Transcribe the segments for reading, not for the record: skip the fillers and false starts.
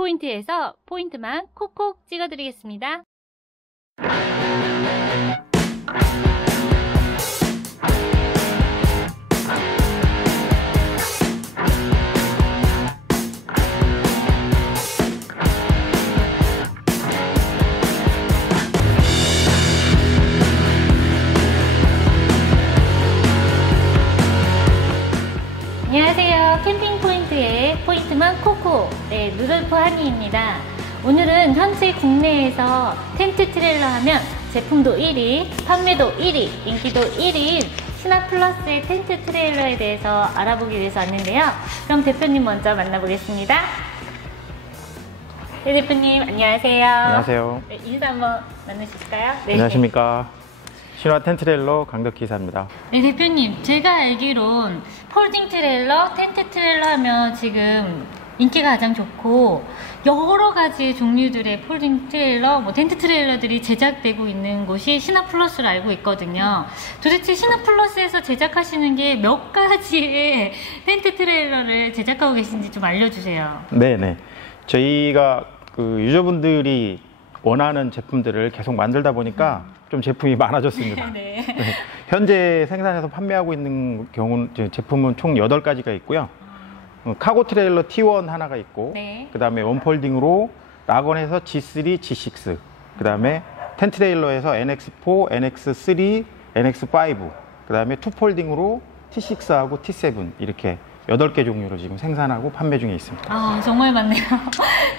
포인트에서 포인트만 콕콕 찍어드리겠습니다. 안녕하세요. 캠핑 포인트의 포인트만 코코, 루돌프 하니입니다. 오늘은 현재 국내에서 텐트 트레일러 하면 제품도 1위, 판매도 1위, 인기도 1위인 시나플러스의 텐트 트레일러에 대해서 알아보기 위해서 왔는데요. 그럼 대표님 먼저 만나보겠습니다. 네, 대표님 안녕하세요. 안녕하세요. 네, 인사 한번 나누실까요? 네. 안녕하십니까. 신화 텐트 트레일러 강덕 기사입니다. 네, 대표님, 제가 알기론 폴딩 트레일러, 텐트 트레일러 하면 지금 인기가 가장 좋고 여러 가지 종류들의 폴딩 트레일러, 텐트 트레일러들이 제작되고 있는 곳이 시나플러스로 알고 있거든요. 도대체 시나플러스에서 제작하시는 게 몇 가지의 텐트 트레일러를 제작하고 계신지 좀 알려주세요. 네네. 저희가 그 유저분들이 원하는 제품들을 계속 만들다 보니까 좀 제품이 많아졌습니다. 네. 네. 현재 생산해서 판매하고 있는 경우는 제품은 총 8가지가 있고요. 카고 트레일러 T1 하나가 있고, 네. 그 다음에 원폴딩으로 락원에서 G3, G6, 그 다음에 텐트 트레일러에서 NX4, NX3, NX5, 그 다음에 투폴딩으로 T6하고 T7 이렇게 8개 종류로 지금 생산하고 판매 중에 있습니다. 아, 정말 많네요.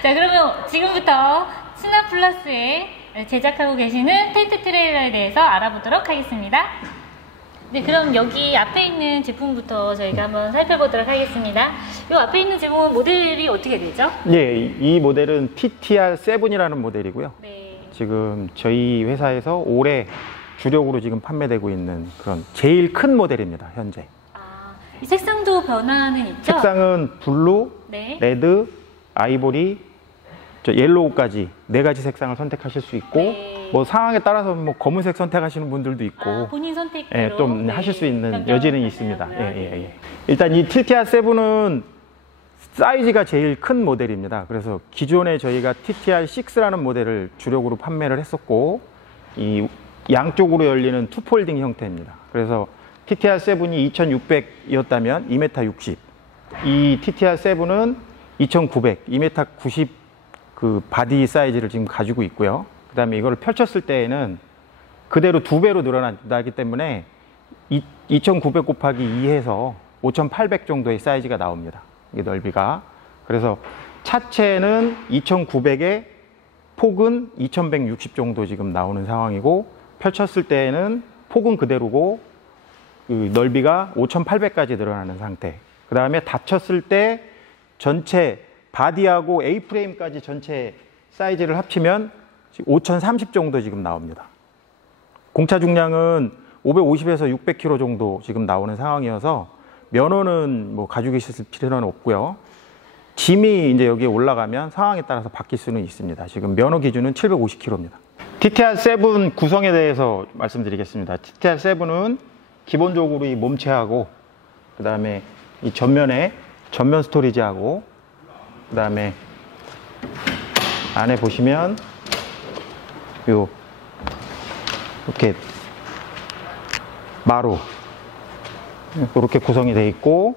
자, 그러면 지금부터 시나플러스에 제작하고 계시는 텐트 트레일러에 대해서 알아보도록 하겠습니다. 네, 그럼 여기 앞에 있는 제품부터 저희가 한번 살펴보도록 하겠습니다. 이 앞에 있는 제품은 모델이 어떻게 되죠? 네, 이 모델은 TTR7이라는 모델이고요. 네. 지금 저희 회사에서 올해 주력으로 지금 판매되고 있는 그런 제일 큰 모델입니다, 현재. 아, 이 색상도 변화는 있죠? 색상은 블루, 네. 레드, 아이보리, 옐로우까지 4가지 색상을 선택하실 수 있고, 네. 뭐 상황에 따라서 뭐 검은색 선택하시는 분들도 있고, 아, 본인 선택대로 예, 좀 하실 수 있는 변경을 여지는 있습니다. 예. 일단 이 TTR7은 사이즈가 제일 큰 모델입니다. 그래서 기존에 저희가 TTR6라는 모델을 주력으로 판매를 했었고, 이 양쪽으로 열리는 투폴딩 형태입니다. 그래서 TTR7이 2600이었다면 2m 60, 이 TTR7은 2900, 2m 90 그 바디 사이즈를 지금 가지고 있고요. 그 다음에 이거를 펼쳤을 때에는 그대로 2배로 늘어나기 때문에 2900 곱하기 2해서 5800 정도의 사이즈가 나옵니다. 이게 넓이가. 그래서 차체는 2900에 폭은 2160 정도 지금 나오는 상황이고, 펼쳤을 때에는 폭은 그대로고 그 넓이가 5800까지 늘어나는 상태. 그 다음에 닫혔을 때 전체 바디하고 A프레임까지 전체 사이즈를 합치면 5030 정도 지금 나옵니다. 공차 중량은 550에서 600kg 정도 지금 나오는 상황이어서 면허는 뭐 가지고 계실 필요는 없고요. 짐이 이제 여기에 올라가면 상황에 따라서 바뀔 수는 있습니다. 지금 면허 기준은 750kg입니다. TTR7 구성에 대해서 말씀드리겠습니다. TTR7은 기본적으로 이 몸체하고, 그 다음에 이 전면에 전면 스토리지하고, 그 다음에 안에 보시면 이렇게 마루 이렇게 구성이 되어 있고,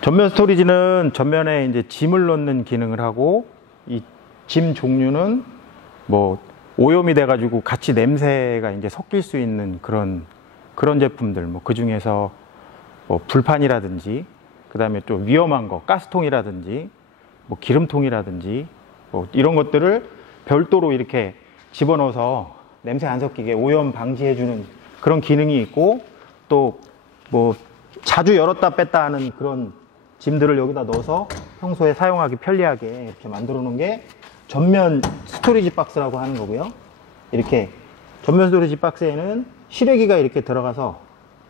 전면 스토리지는 전면에 이제 짐을 넣는 기능을 하고, 이 짐 종류는 뭐 오염이 돼 가지고 같이 냄새가 이제 섞일 수 있는 그런 제품들, 뭐 그 중에서 뭐 불판이라든지, 그 다음에 또 위험한 거 가스통이라든지 뭐 기름통이라든지 뭐 이런 것들을 별도로 이렇게 집어넣어서 냄새 안 섞이게 오염 방지해주는 그런 기능이 있고, 또 뭐 자주 열었다 뺐다 하는 그런 짐들을 여기다 넣어서 평소에 사용하기 편리하게 이렇게 만들어 놓은 게 전면 스토리지 박스라고 하는 거고요. 이렇게 전면 스토리지 박스에는 실외기가 이렇게 들어가서,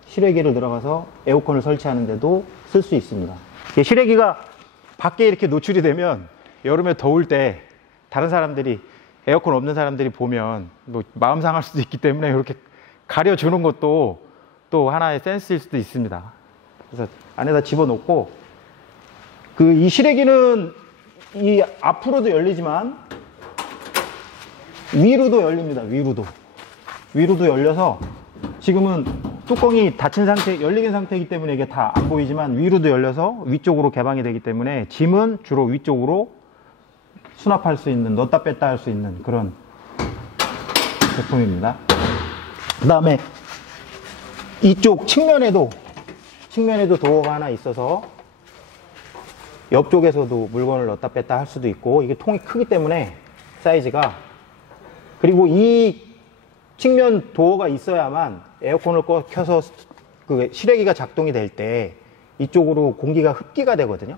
실외기를 들어가서 에어컨을 설치하는데도 쓸 수 있습니다. 실외기가 밖에 이렇게 노출이 되면 여름에 더울 때 다른 사람들이, 에어컨 없는 사람들이 보면 뭐 마음 상할 수도 있기 때문에 이렇게 가려주는 것도 또 하나의 센스일 수도 있습니다. 그래서 안에다 집어넣고, 이 실외기는 이 앞으로도 열리지만 위로도 열립니다. 위로도 열려서 지금은 뚜껑이 닫힌 상태, 열린 상태이기 때문에 이게 다 안 보이지만 위로도 열려서 위쪽으로 개방이 되기 때문에 짐은 주로 위쪽으로 수납할 수 있는, 넣었다 뺐다 할 수 있는 그런 제품입니다. 그 다음에 이쪽 측면에도 도어가 하나 있어서 옆쪽에서도 물건을 넣었다 뺐다 할 수도 있고, 이게 통이 크기 때문에 사이즈가, 그리고 이 측면 도어가 있어야만 에어컨을 켜서 그 실외기가 작동이 될 때 이쪽으로 공기가 흡기가 되거든요.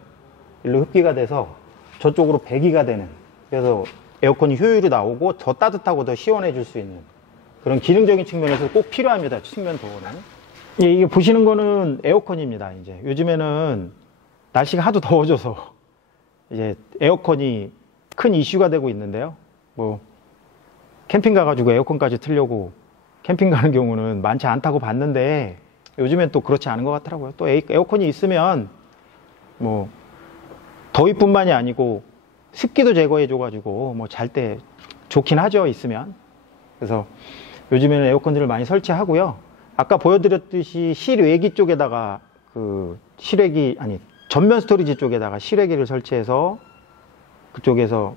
일로 흡기가 돼서 저쪽으로 배기가 되는, 그래서 에어컨이 효율이 나오고 더 따뜻하고 더 시원해질 수 있는 그런 기능적인 측면에서 꼭 필요합니다. 측면 도어는. 예, 이게 보시는 거는 에어컨입니다. 이제 요즘에는 날씨가 하도 더워져서 이제 에어컨이 큰 이슈가 되고 있는데요. 뭐 캠핑 가가지고 에어컨까지 틀려고 캠핑 가는 경우는 많지 않다고 봤는데 요즘엔 또 그렇지 않은 것 같더라고요. 또 에어컨이 있으면 뭐 더위뿐만이 아니고 습기도 제거해줘가지고 뭐 잘 때 좋긴 하죠, 있으면. 그래서 요즘에는 에어컨들을 많이 설치하고요. 아까 보여드렸듯이 실외기 쪽에다가 전면 스토리지 쪽에다가 실외기를 설치해서 그쪽에서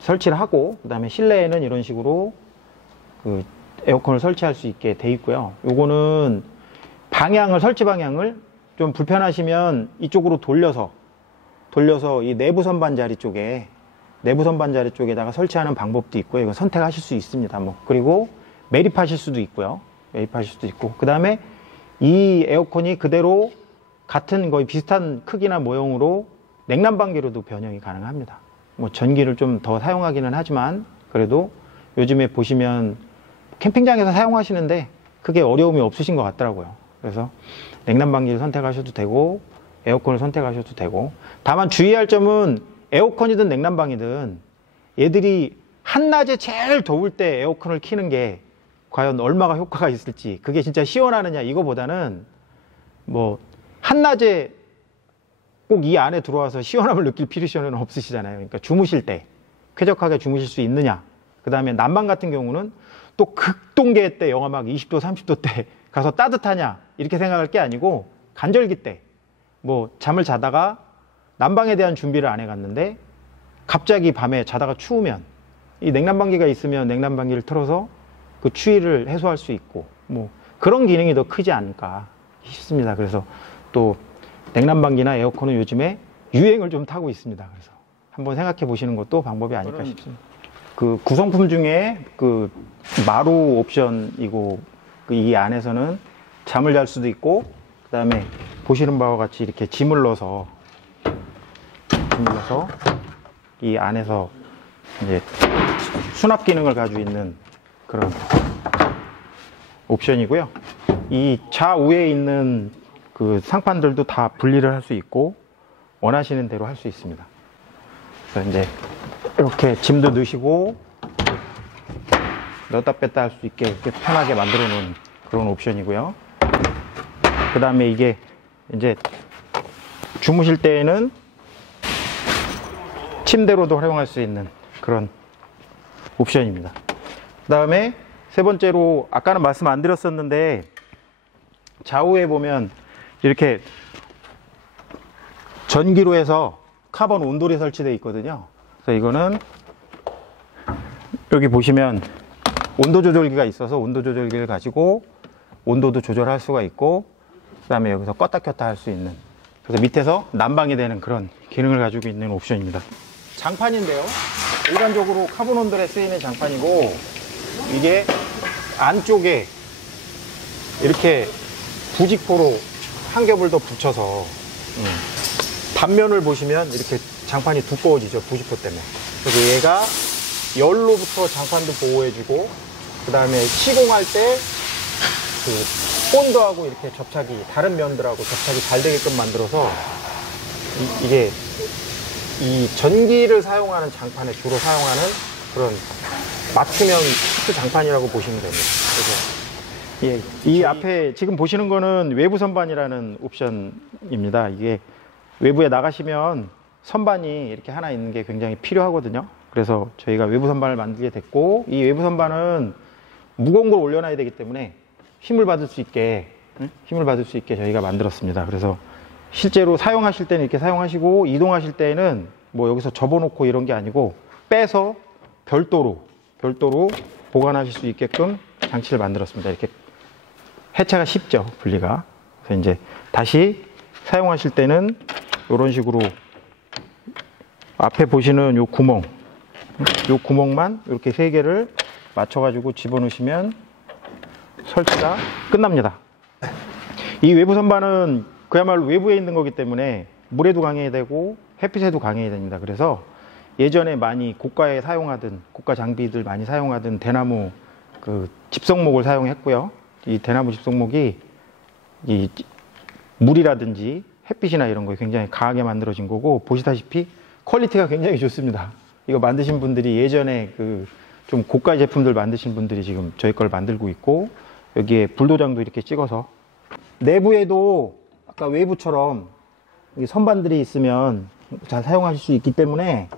설치를 하고, 그 다음에 실내에는 이런 식으로 에어컨을 설치할 수 있게 돼 있고요. 요거는 설치 방향을 좀 불편하시면 이쪽으로 돌려서 이 내부 선반 자리 쪽에다가 설치하는 방법도 있고요. 이건 선택하실 수 있습니다. 그리고 매립하실 수도 있고요. 그 다음에 이 에어컨이 그대로 같은 거의 비슷한 크기나 모형으로 냉난방기로도 변형이 가능합니다. 전기를 좀 더 사용하기는 하지만 그래도 요즘에 보시면 캠핑장에서 사용하시는데 크게 어려움이 없으신 것 같더라고요. 그래서 냉난방기를 선택하셔도 되고 에어컨을 선택하셔도 되고, 다만 주의할 점은 에어컨이든 냉난방이든 얘들이 한낮에 제일 더울 때 에어컨을 켜는 게 과연 얼마가 효과가 있을지, 그게 진짜 시원하느냐 이거보다는 한낮에 꼭 이 안에 들어와서 시원함을 느낄 필요는 없으시잖아요. 그러니까 주무실 때 쾌적하게 주무실 수 있느냐, 그 다음에 난방 같은 경우는 또 극동계 때 영하 막 20도 30도 때 가서 따뜻하냐 이렇게 생각할 게 아니고, 간절기 때 잠을 자다가 난방에 대한 준비를 안 해갔는데 갑자기 밤에 자다가 추우면 이 냉난방기가 있으면 냉난방기를 틀어서 그 추위를 해소할 수 있고, 그런 기능이 더 크지 않을까 싶습니다. 그래서 또 냉난방기나 에어컨은 요즘에 유행을 좀 타고 있습니다. 그래서 한번 생각해 보시는 것도 방법이 아닐까 싶습니다. 그 구성품 중에 마루 옵션이고, 이 안에서는 잠을 잘 수도 있고, 그 다음에 보시는 바와 같이 이렇게 짐을 넣어서 이 안에서 이제 수납 기능을 가지고 있는 그런 옵션이고요. 이 좌우에 있는 상판들도 다 분리를 할 수 있고 원하시는 대로 할 수 있습니다. 그래서 이제 이렇게 짐도 넣으시고 넣었다 뺐다 할 수 있게 이렇게 편하게 만들어 놓은 그런 옵션이고요. 그 다음에 이게 이제 주무실 때에는 침대로도 활용할 수 있는 그런 옵션입니다. 그 다음에 세 번째로, 아까는 말씀 안 드렸었는데 좌우에 보면 이렇게 전기로 해서 카본 온돌이 설치되어 있거든요. 그래서 이거는 여기 보시면 온도 조절기가 있어서 온도 조절기를 가지고 온도도 조절할 수가 있고, 그 다음에 여기서 껐다 켰다 할 수 있는, 그래서 밑에서 난방이 되는 그런 기능을 가지고 있는 옵션입니다. 장판인데요, 일반적으로 카본 온돌에 쓰이는 장판이고, 이게 안쪽에 이렇게 부직포로 한 겹을 더 붙여서 단면을 보시면 이렇게 장판이 두꺼워지죠, 부직포 때문에. 그래서 얘가 열로부터 장판도 보호해주고, 그 다음에 시공할 때 본드하고 이렇게 접착이, 다른 면들하고 접착이 잘 되게끔 만들어서 이게 이 전기를 사용하는 장판에 주로 사용하는 그런 맞춤형 히트 장판이라고 보시면 됩니다. 그래서 이 앞에 지금 보시는 거는 외부 선반이라는 옵션입니다. 이게 외부에 나가시면 선반이 이렇게 하나 있는 게 굉장히 필요하거든요. 그래서 저희가 외부 선반을 만들게 됐고, 이 외부 선반은 무거운 걸 올려놔야 되기 때문에 힘을 받을 수 있게 저희가 만들었습니다. 그래서 실제로 사용하실 때는 이렇게 사용하시고, 이동하실 때는 뭐 여기서 접어놓고 이런 게 아니고 빼서 별도로 보관하실 수 있게끔 장치를 만들었습니다. 이렇게 해체가 쉽죠, 분리가. 그래서 이제 다시 사용하실 때는 이런 식으로 앞에 보시는 요 구멍만 이렇게 3개를 맞춰가지고 집어넣으시면 설치가 끝납니다. 이 외부 선반은 그야말로 외부에 있는 거기 때문에 물에도 강해야 되고 햇빛에도 강해야 됩니다. 그래서 예전에 많이 고가 장비들 많이 사용하던 대나무 그 집성목을 사용했고요. 이 대나무 집성목이 이 물이라든지 햇빛이나 이런 거에 굉장히 강하게 만들어진 거고, 보시다시피 퀄리티가 굉장히 좋습니다. 이거 만드신 분들이 예전에 그 좀 고가 제품들 만드신 분들이 지금 저희 걸 만들고 있고, 여기에 불도장도 이렇게 찍어서, 내부에도 아까 외부처럼 선반들이 있으면 잘 사용하실 수 있기 때문에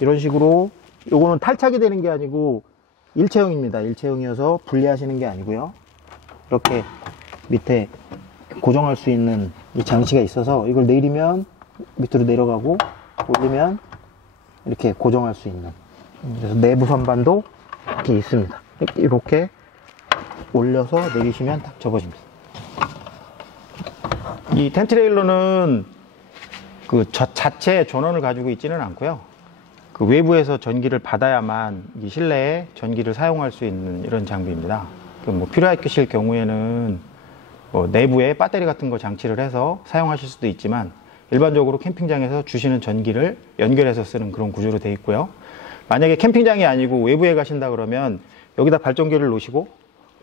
이런 식으로, 요거는 탈착이 되는 게 아니고 일체형입니다. 일체형이어서 분리하시는 게 아니고요. 이렇게 밑에 고정할 수 있는 이 장치가 있어서 이걸 내리면 밑으로 내려가고 올리면 이렇게 고정할 수 있는, 그래서 내부 선반도 이렇게 있습니다. 이렇게 올려서 내리시면 딱 접어집니다. 이 텐트레일러는 그 자체 전원을 가지고 있지는 않고요. 그 외부에서 전기를 받아야만 이 실내에 전기를 사용할 수 있는 이런 장비입니다. 그 뭐 필요하실 경우에는 뭐 내부에 배터리 같은 거 장치를 해서 사용하실 수도 있지만, 일반적으로 캠핑장에서 주시는 전기를 연결해서 쓰는 그런 구조로 되어 있고요. 만약에 캠핑장이 아니고 외부에 가신다 그러면 여기다 발전기를 놓으시고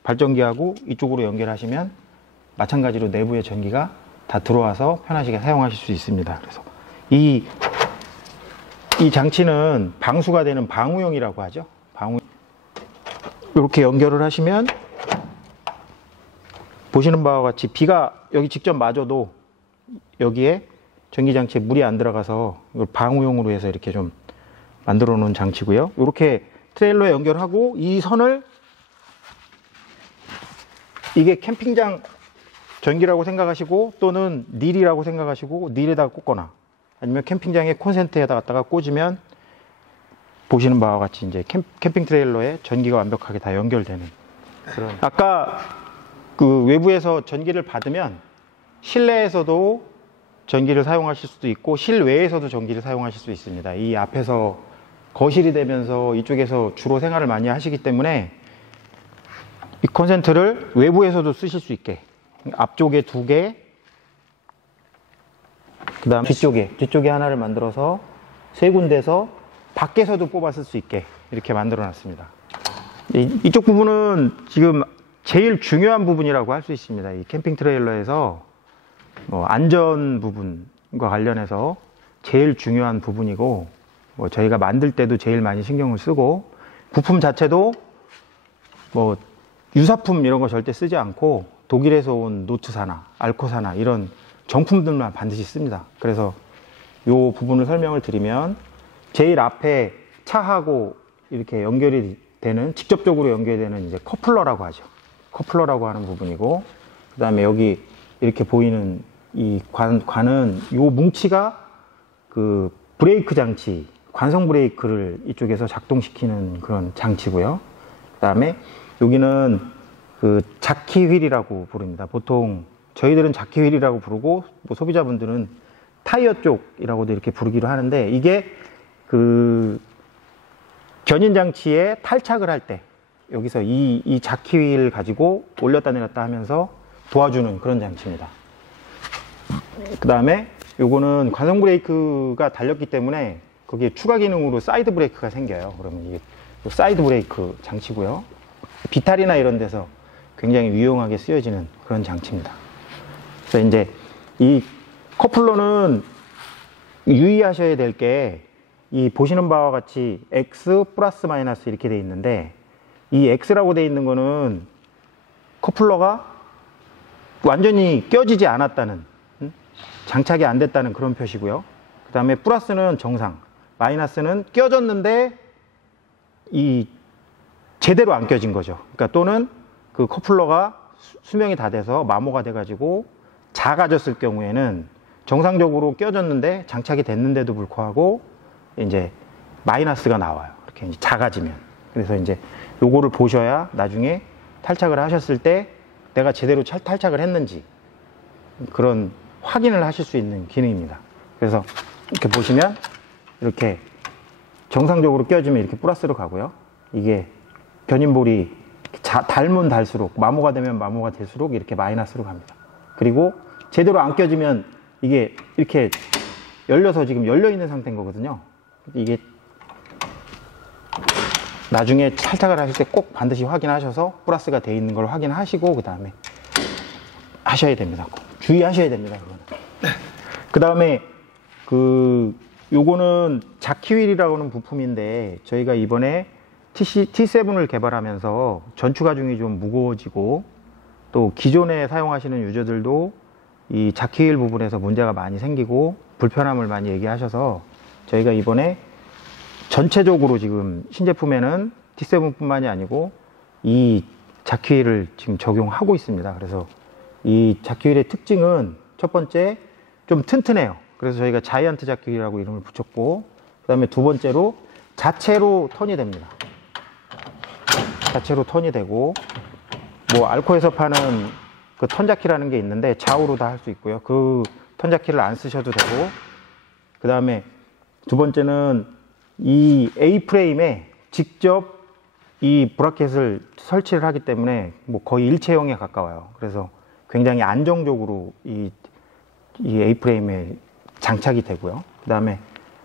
발전기하고 이쪽으로 연결하시면 마찬가지로 내부의 전기가 다 들어와서 편하시게 사용하실 수 있습니다. 그래서 이 장치는 방수가 되는 방우용이라고 하죠. 이렇게 연결을 하시면 보시는 바와 같이 비가 여기 직접 맞아도 여기에 전기장치에 물이 안 들어가서 이걸 방우용으로 해서 이렇게 좀 만들어 놓은 장치고요. 이렇게 트레일러에 연결하고 이 선을, 이게 캠핑장 전기라고 생각하시고 또는 닐이라고 생각하시고 닐에다가 꽂거나 아니면 캠핑장의 콘센트에다 갖다가 꽂으면 보시는 바와 같이 이제 캠핑 트레일러에 전기가 완벽하게 다 연결되는 그런. 아까 그 외부에서 전기를 받으면 실내에서도 전기를 사용하실 수도 있고 실외에서도 전기를 사용하실 수 있습니다. 이 앞에서 거실이 되면서 이쪽에서 주로 생활을 많이 하시기 때문에 이 콘센트를 외부에서도 쓰실 수 있게 앞쪽에 2개, 그 다음에 뒤쪽에 하나를 만들어서 3군데서 밖에서도 뽑아 쓸 수 있게 이렇게 만들어 놨습니다. 이쪽 부분은 지금 제일 중요한 부분이라고 할 수 있습니다. 이 캠핑 트레일러에서 뭐 안전 부분과 관련해서 제일 중요한 부분이고, 뭐 저희가 만들 때도 제일 많이 신경을 쓰고, 부품 자체도 뭐 유사품 이런 거 절대 쓰지 않고 독일에서 온 노트사나 알코사나 이런 정품들만 반드시 씁니다. 그래서 요 부분을 설명을 드리면, 제일 앞에 차하고 이렇게 연결이 되는, 직접적으로 연결되는 이제 커플러라고 하죠. 커플러라고 하는 부분이고, 그 다음에 여기 이렇게 보이는 이 관은 요 뭉치가 그 브레이크 장치, 관성 브레이크를 이쪽에서 작동시키는 그런 장치고요. 그 다음에 여기는 그 자키 휠이라고 부릅니다. 보통 저희들은 자키 휠이라고 부르고 뭐 소비자분들은 타이어 쪽이라고도 이렇게 부르기로 하는데, 이게 그 견인 장치에 탈착을 할 때 여기서 이 자키 휠을 가지고 올렸다 내렸다 하면서 도와주는 그런 장치입니다. 그 다음에 요거는 관성 브레이크가 달렸기 때문에 거기에 추가 기능으로 사이드 브레이크가 생겨요. 그러면 이게 사이드 브레이크 장치고요. 비탈이나 이런 데서 굉장히 유용하게 쓰여지는 그런 장치입니다. 그래서 이제 이 커플러는 유의하셔야 될 게, 이 보시는 바와 같이 X 플러스 마이너스 이렇게 돼 있는데, 이 X라고 돼 있는 거는 커플러가 완전히 껴지지 않았다는, 장착이 안 됐다는 그런 표시고요. 그 다음에 플러스는 정상, 마이너스는 껴졌는데 이 제대로 안 껴진 거죠. 그러니까 또는 그 커플러가 수명이 다 돼서 마모가 돼가지고 작아졌을 경우에는 정상적으로 껴졌는데 장착이 됐는데도 불구하고 이제 마이너스가 나와요. 이렇게 이제 작아지면. 그래서 이제 요거를 보셔야 나중에 탈착을 하셨을 때 내가 제대로 탈착을 했는지 그런 확인을 하실 수 있는 기능입니다. 그래서 이렇게 보시면 이렇게 정상적으로 껴지면 이렇게 플러스로 가고요. 이게 견인볼이 달면 달수록 마모가 되면 마모가 될수록 이렇게 마이너스로 갑니다. 그리고 제대로 안 껴지면 이게 이렇게 열려서 지금 열려 있는 상태인 거거든요. 이게 나중에 탈착을 하실 때 꼭 반드시 확인하셔서 플러스가 돼 있는 걸 확인하시고 그 다음에 하셔야 됩니다. 주의하셔야 됩니다. 그 다음에 요거는 자키휠이라고 하는 부품인데 저희가 이번에 T7을 개발하면서 전추 가중이 좀 무거워지고 또 기존에 사용하시는 유저들도 이 자키휠 부분에서 문제가 많이 생기고 불편함을 많이 얘기하셔서 저희가 이번에 전체적으로 지금 신제품에는 T7뿐만이 아니고 이 자키휠을 지금 적용하고 있습니다. 그래서 이 자키휠의 특징은 첫 번째 좀 튼튼해요. 그래서 저희가 자이언트 자키휠이라고 이름을 붙였고 그 다음에 두 번째로 자체로 턴이 됩니다. 자체로 턴이 되고 뭐 알코에서 파는 그 턴자키라는 게 있는데 좌우로 다 할 수 있고요. 그 턴자키를 안 쓰셔도 되고 그 다음에 두 번째는 이 A-프레임에 직접 이 브라켓을 설치를 하기 때문에 뭐 거의 일체형에 가까워요. 그래서 굉장히 안정적으로 이 A-프레임에 장착이 되고요. 그 다음에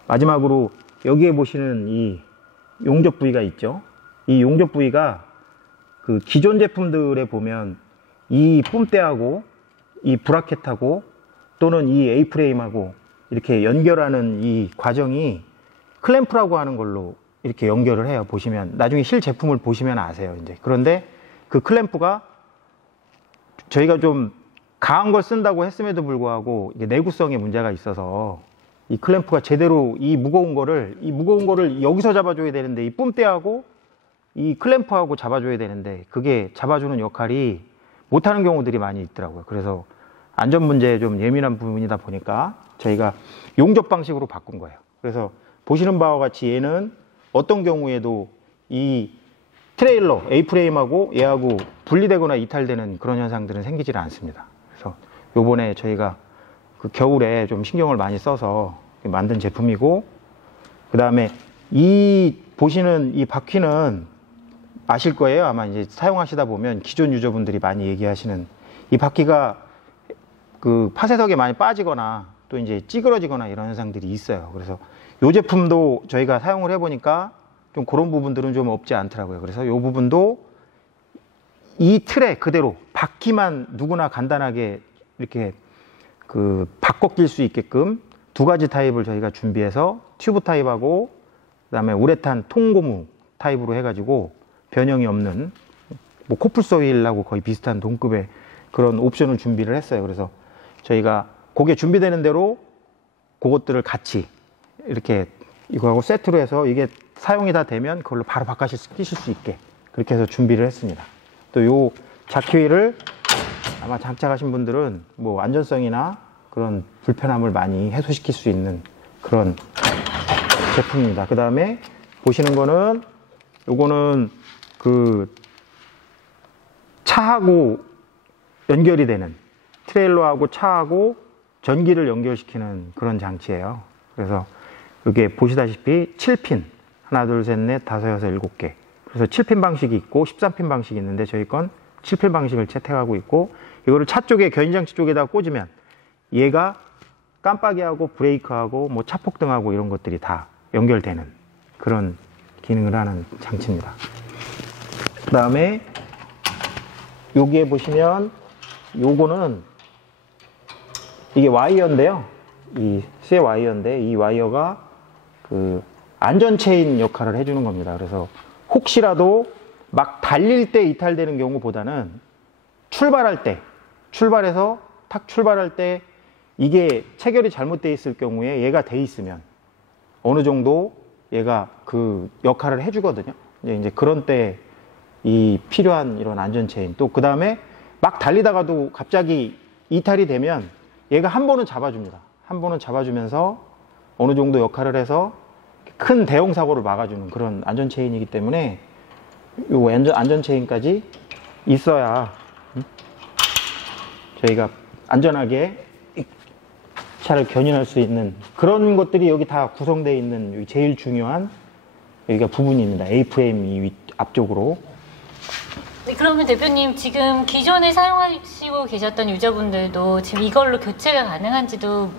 마지막으로 여기에 보시는 이 용접 부위가 있죠. 이 용접 부위가 그 기존 제품들에 보면 이 뿜대하고 이 브라켓하고 또는 이 A-프레임하고 이렇게 연결하는 이 과정이 클램프라고 하는 걸로 이렇게 연결을 해요. 보시면 나중에 실 제품을 보시면 아세요. 이제 그런데 그 클램프가 저희가 좀 강한 걸 쓴다고 했음에도 불구하고 이게 내구성에 문제가 있어서 이 클램프가 제대로 이 무거운 거를 여기서 잡아줘야 되는데 이 뿜대하고 이 클램프하고 잡아줘야 되는데 그게 잡아주는 역할이 못하는 경우들이 많이 있더라고요. 그래서 안전 문제에 좀 예민한 부분이다 보니까 저희가 용접 방식으로 바꾼 거예요. 그래서 보시는 바와 같이 얘는 어떤 경우에도 이 트레일러 A-프레임하고 얘하고 분리되거나 이탈되는 그런 현상들은 생기질 않습니다. 그래서 요번에 저희가 그 겨울에 좀 신경을 많이 써서 만든 제품이고 그 다음에 이 보시는 이 바퀴는 아실 거예요. 아마 이제 사용하시다 보면 기존 유저분들이 많이 얘기하시는 이 바퀴가 그 파쇄석에 많이 빠지거나 또 이제 찌그러지거나 이런 현상들이 있어요. 그래서 이 제품도 저희가 사용을 해보니까 좀 그런 부분들은 좀 없지 않더라고요. 그래서 이 부분도 이 틀에 그대로 바퀴만 누구나 간단하게 이렇게 그 바꿔 낄 수 있게끔 두 가지 타입을 저희가 준비해서 튜브 타입하고 그다음에 우레탄 통고무 타입으로 해가지고 변형이 없는 뭐 코뿔소휠하고 거의 비슷한 동급의 그런 옵션을 준비를 했어요. 그래서 저희가 그게 준비되는 대로 그것들을 같이 이렇게 이거하고 세트로 해서 이게 사용이 다 되면 그걸로 바로 바꿔 끼실 수 있게 그렇게 해서 준비를 했습니다. 또 요 자키휠을 아마 장착하신 분들은 뭐 안전성이나 그런 불편함을 많이 해소시킬 수 있는 그런 제품입니다. 그 다음에 보시는 거는 요거는 그 차하고 연결이 되는 트레일러하고 차하고 전기를 연결시키는 그런 장치예요. 그래서 이게 보시다시피 7핀 하나 둘 셋 넷 다섯 여섯 일곱 개 그래서 7핀 방식이 있고 13핀 방식이 있는데 저희 건 7핀 방식을 채택하고 있고 이거를 차 쪽에 견인장치 쪽에다 꽂으면 얘가 깜빡이하고 브레이크하고 뭐 차폭등하고 이런 것들이 다 연결되는 그런 기능을 하는 장치입니다. 그 다음에 여기에 보시면 요거는 이게 와이어인데요. 이 쇠 와이어인데 이 와이어가 그 안전체인 역할을 해주는 겁니다. 그래서 혹시라도 막 달릴 때 이탈되는 경우보다는 출발해서 탁 출발할 때 이게 체결이 잘못되어 있을 경우에 얘가 돼 있으면 어느 정도 얘가 그 역할을 해주거든요. 이제 그런 때 이 필요한 이런 안전체인, 또 그 다음에 막 달리다가도 갑자기 이탈이 되면 얘가 한 번은 잡아줍니다. 한 번은 잡아주면서 어느 정도 역할을 해서 큰 대형 사고를 막아주는 그런 안전체인이기 때문에 요 안전체인까지 있어야 저희가 안전하게 차를 견인할 수 있는 그런 것들이 여기 다 구성되어 있는 제일 중요한 여기가 부분입니다. A프레임 이 앞쪽으로. 네, 그러면 대표님 지금 기존에 사용하시고 계셨던 유저분들도 지금 이걸로 교체가 가능한지도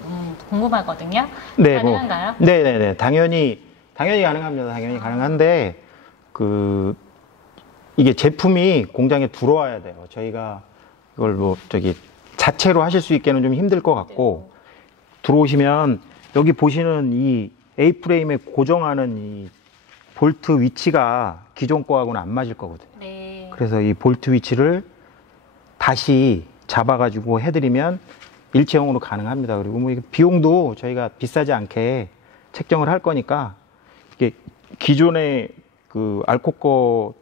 궁금하거든요. 네, 가능한가요? 네네네. 당연히 가능합니다. 당연히 가능한데 이게 제품이 공장에 들어와야 돼요. 저희가 이걸 자체로 하실 수 있게는 좀 힘들 것 같고, 들어오시면 여기 보시는 이 A프레임에 고정하는 이 볼트 위치가 기존 거하고는 안 맞을 거거든요. 네. 그래서 이 볼트 위치를 다시 잡아가지고 해드리면 일체형으로 가능합니다. 그리고 뭐 비용도 저희가 비싸지 않게 책정을 할 거니까, 이게 기존의 그 알코 거로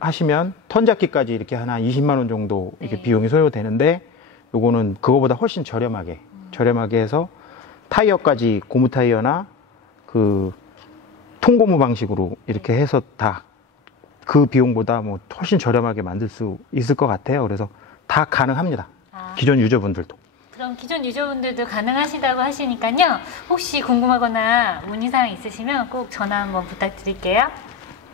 하시면 턴잡기까지 이렇게 한 20만 원 정도 이렇게 네. 비용이 소요되는데, 요거는 그거보다 훨씬 저렴하게 해서 타이어까지 고무 타이어나 그 통고무 방식으로 이렇게 해서 다 그 비용보다 뭐 훨씬 저렴하게 만들 수 있을 것 같아요. 그래서 다 가능합니다. 기존 유저분들도. 그럼 기존 유저분들도 가능하시다고 하시니까요. 혹시 궁금하거나 문의사항 있으시면 꼭 전화 한번 부탁드릴게요.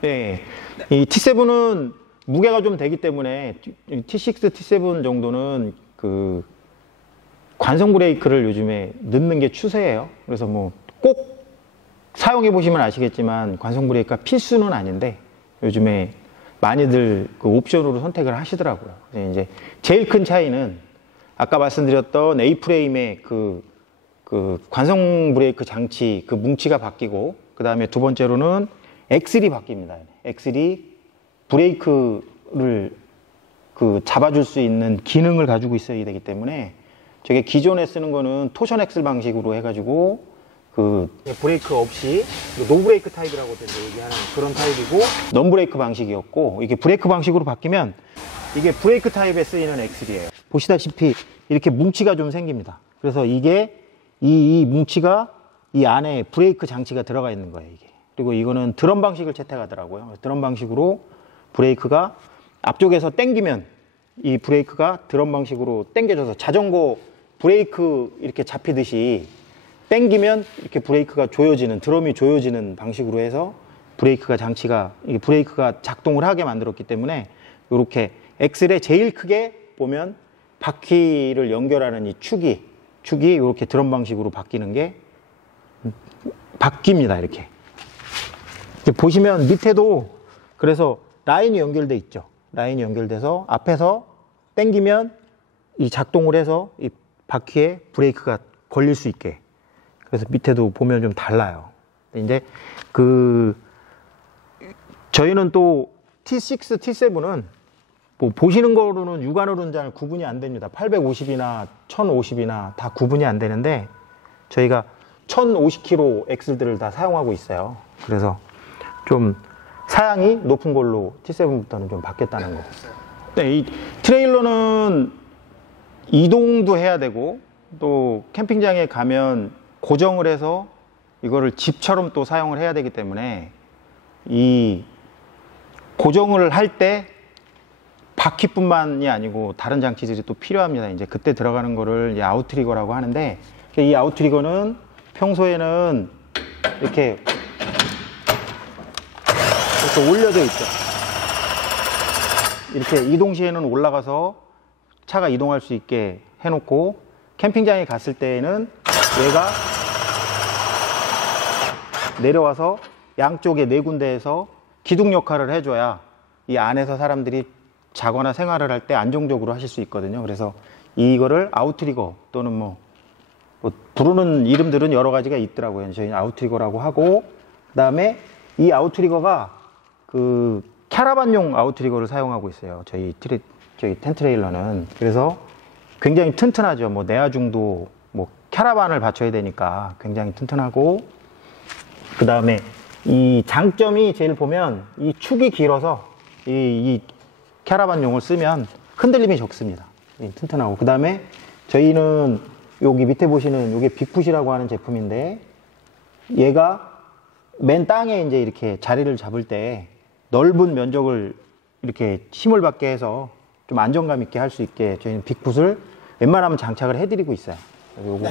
네. 이 T7은 무게가 좀 되기 때문에 T6, T7 정도는 그 관성 브레이크를 요즘에 넣는 게 추세예요. 그래서 뭐 꼭 사용해 보시면 아시겠지만 관성 브레이크가 필수는 아닌데 요즘에 많이들 그 옵션으로 선택을 하시더라고요. 이제 제일 큰 차이는 아까 말씀드렸던 A프레임의 그 관성 브레이크 장치 그 뭉치가 바뀌고, 그 다음에 두 번째로는 엑셀이 바뀝니다. 엑셀이 브레이크를 그 잡아줄 수 있는 기능을 가지고 있어야 되기 때문에, 저게 기존에 쓰는 거는 토션 엑셀 방식으로 해가지고 그 브레이크 없이 노 브레이크 타입이라고 얘기하는 그런 타입이고, 넌 브레이크 방식이었고, 이게 브레이크 방식으로 바뀌면 이게 브레이크 타입에 쓰이는 엑셀이에요. 보시다시피 이렇게 뭉치가 좀 생깁니다. 그래서 이게 이 뭉치가 이 안에 브레이크 장치가 들어가 있는 거예요, 이게. 그리고 이거는 드럼 방식을 채택하더라고요. 드럼 방식으로 브레이크가 앞쪽에서 당기면 이 브레이크가 드럼 방식으로 당겨져서 자전거 브레이크 이렇게 잡히듯이 당기면 이렇게 브레이크가 조여지는, 드럼이 조여지는 방식으로 해서 브레이크가 작동을 하게 만들었기 때문에, 이렇게 엑셀에 제일 크게 보면 바퀴를 연결하는 이 축이 이렇게 드럼 방식으로 바뀌는 게 바뀝니다. 이렇게 보시면 밑에도 그래서 라인이 연결돼 있죠. 라인이 연결돼서 앞에서 당기면 이 작동을 해서 이 바퀴에 브레이크가 걸릴 수 있게. 그래서 밑에도 보면 좀 달라요. 근데 이제 저희는 또 T6, T7은 뭐 보시는 거로는 육안으로는 잘 구분이 안 됩니다. 850이나 1050이나 다 구분이 안 되는데, 저희가 1050kg 엑셀들을 다 사용하고 있어요. 그래서 좀 사양이 높은 걸로 T7부터는 좀 바뀌었다는 거. 네, 이 트레일러는 이동도 해야 되고, 또 캠핑장에 가면 고정을 해서 이거를 집처럼 또 사용을 해야 되기 때문에, 이 고정을 할 때 바퀴뿐만이 아니고 다른 장치들이 또 필요합니다. 이제 그때 들어가는 거를 이제 아웃트리거라고 하는데, 이 아웃트리거는 평소에는 이렇게 올려져 있죠. 이렇게 이동 시에는 올라가서 차가 이동할 수 있게 해놓고, 캠핑장에 갔을 때에는 얘가 내려와서 양쪽에 네 군데에서 기둥 역할을 해줘야 이 안에서 사람들이 자거나 생활을 할 때 안정적으로 하실 수 있거든요. 그래서 이거를 아웃트리거 또는 뭐 부르는 이름들은 여러 가지가 있더라고요. 저희는 아웃트리거라고 하고, 그 다음에 이 아웃트리거가 그 캐러반용 아웃트리거를 사용하고 있어요. 저희 텐트레일러는. 그래서 굉장히 튼튼하죠. 뭐 내화중도 뭐 캐러반을 받쳐야 되니까 굉장히 튼튼하고, 그 다음에 이 장점이 제일 보면 이 축이 길어서 이 캐러반용을 쓰면 흔들림이 적습니다. 튼튼하고, 그 다음에 저희는 여기 밑에 보시는 이게 빅풋이라고 하는 제품인데, 얘가 맨 땅에 이제 이렇게 자리를 잡을 때 넓은 면적을 이렇게 힘을 받게 해서 좀 안정감 있게 할 수 있게 저희는 빅풋을 웬만하면 장착을 해드리고 있어요. 요거.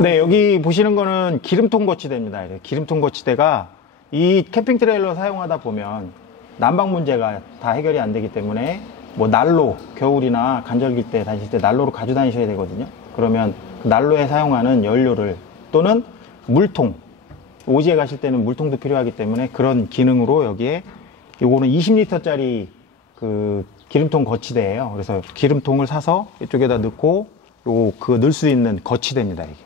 네, 여기 보시는 거는 기름통 거치대입니다. 기름통 거치대가 이 캠핑 트레일러 사용하다 보면 난방 문제가 다 해결이 안 되기 때문에 뭐 난로, 겨울이나 간절기 때 다니실 때 난로로 가지고 다니셔야 되거든요. 그러면 그 난로에 사용하는 연료를, 또는 물통, 오지에 가실 때는 물통도 필요하기 때문에 그런 기능으로 여기에, 요거는 20리터짜리 그 기름통 거치대예요. 그래서 기름통을 사서 이쪽에다 넣고 그거 넣을 수 있는 거치대입니다, 이게.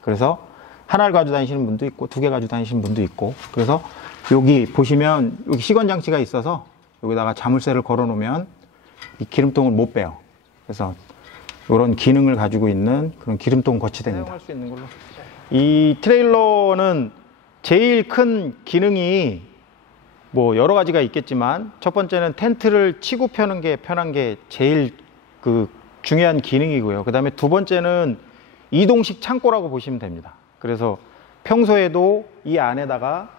그래서 하나를 가지고 다니시는 분도 있고 2개 가지고 다니시는 분도 있고, 그래서 여기 보시면 여기 시건 장치가 있어서 여기다가 자물쇠를 걸어 놓으면 이 기름통을 못 빼요. 그래서 이런 기능을 가지고 있는 그런 기름통 거치대입니다. 사용할 수 있는 걸로. 이 트레일러는 제일 큰 기능이 뭐 여러 가지가 있겠지만, 첫 번째는 텐트를 치고 펴는 게 편한 게 제일 그 중요한 기능이고요. 그 다음에 두 번째는 이동식 창고라고 보시면 됩니다. 그래서 평소에도 이 안에다가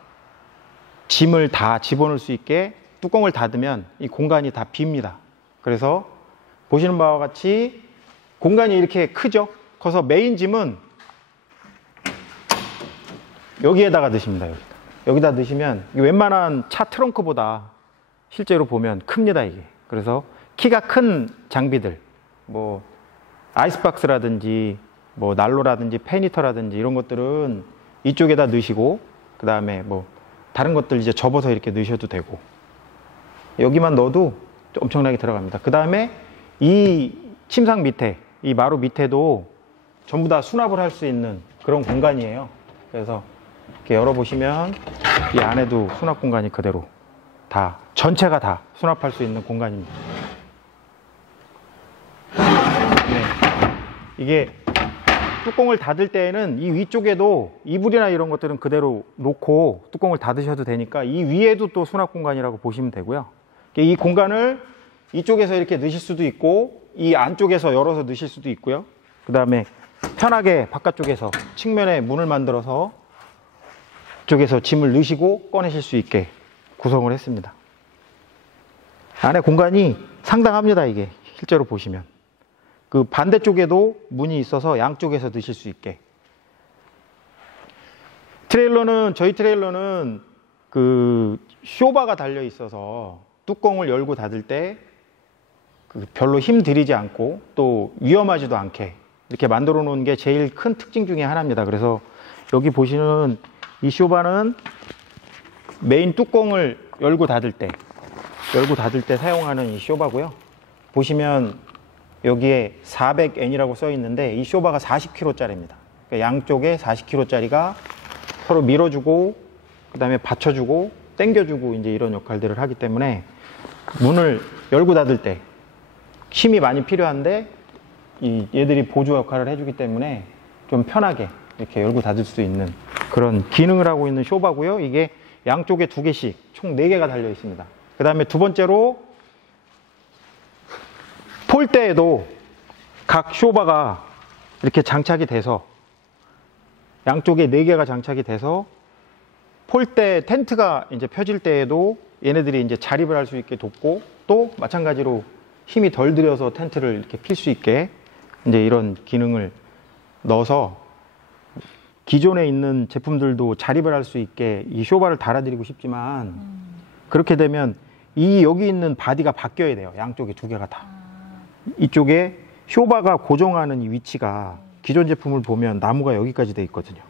짐을 다 집어넣을 수 있게 뚜껑을 닫으면 이 공간이 다 빕니다. 그래서 보시는 바와 같이 공간이 이렇게 크죠. 커서 메인 짐은 여기에다가 넣으십니다. 여기다 넣으시면 웬만한 차 트렁크보다 실제로 보면 큽니다, 이게. 그래서 키가 큰 장비들, 뭐 아이스박스라든지 뭐 난로라든지 페니터라든지 이런 것들은 이쪽에다 넣으시고, 그 다음에 뭐 다른 것들 이제 접어서 이렇게 넣으셔도 되고, 여기만 넣어도 엄청나게 들어갑니다. 그 다음에 이 침상 밑에, 이 마루 밑에도 전부 다 수납을 할 수 있는 그런 공간이에요. 그래서 이렇게 열어보시면 이 안에도 수납 공간이 그대로 다, 전체가 다 수납할 수 있는 공간입니다. 네. 이게 뚜껑을 닫을 때에는 이 위쪽에도 이불이나 이런 것들은 그대로 놓고 뚜껑을 닫으셔도 되니까 이 위에도 또 수납 공간이라고 보시면 되고요. 이 공간을 이쪽에서 이렇게 넣으실 수도 있고, 이 안쪽에서 열어서 넣으실 수도 있고요. 그 다음에 편하게 바깥쪽에서 측면에 문을 만들어서 이쪽에서 짐을 넣으시고 꺼내실 수 있게 구성을 했습니다. 안에 공간이 상당합니다, 이게. 실제로 보시면. 그 반대쪽에도 문이 있어서 양쪽에서 넣으실 수 있게. 트레일러는, 저희 트레일러는 그 쇼바가 달려 있어서 뚜껑을 열고 닫을 때 그 별로 힘 들이지 않고 또 위험하지도 않게 이렇게 만들어 놓은 게 제일 큰 특징 중에 하나입니다. 그래서 여기 보시는 이 쇼바는 메인 뚜껑을 열고 닫을 때 사용하는 이 쇼바고요. 보시면 여기에 400N이라고 써 있는데 이 쇼바가 40kg짜리입니다. 그러니까 양쪽에 40kg짜리가 서로 밀어주고, 그 다음에 받쳐주고, 당겨주고, 이제 이런 역할들을 하기 때문에 문을 열고 닫을 때 힘이 많이 필요한데 얘들이 보조 역할을 해주기 때문에 좀 편하게 이렇게 열고 닫을 수 있는 그런 기능을 하고 있는 쇼바고요. 이게 양쪽에 2개씩 총 4개가 달려 있습니다. 그 다음에 두 번째로 폴대에도 각 쇼바가 이렇게 장착이 돼서, 양쪽에 4개가 장착이 돼서 폴대 텐트가 이제 펴질 때에도 얘네들이 이제 자립을 할 수 있게 돕고, 또 마찬가지로 힘이 덜 들여서 텐트를 이렇게 필 수 있게 이제 이런 기능을 넣어서 기존에 있는 제품들도 자립을 할 수 있게 이 쇼바를 달아드리고 싶지만, 그렇게 되면 이 여기 있는 바디가 바뀌어야 돼요. 양쪽에 2개가 다. 이쪽에 쇼바가 고정하는 이 위치가 기존 제품을 보면 나무가 여기까지 돼 있거든요.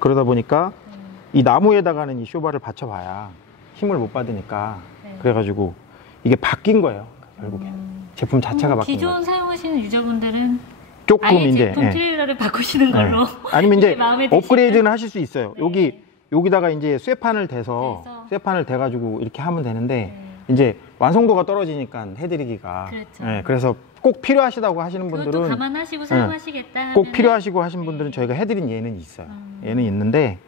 그러다 보니까 이 나무에다가는 이 쇼바를 받쳐봐야 힘을 못 받으니까, 그래가지고 이게 바뀐 거예요. 결국에 제품 자체가 바뀐 거예요. 기존 사용하시는 유저분들은 조금 아예 이제 제품 트레일러를 바꾸시는 걸로. 아니면 이제 마음에 업그레이드는 하실 수 있어요. 여기다가 이제 쇠판을 대서 쇠판을 대가지고 이렇게 하면 되는데, 이제 완성도가 떨어지니까 해드리기가. 그렇죠. 예, 그래서 꼭 필요하시다고 하시는 그것도 분들은 감안하시고 사용하시겠다 꼭 하면은- 필요하시고 하신 분들은 저희가 해드린 예는 있어요. 예는 있는데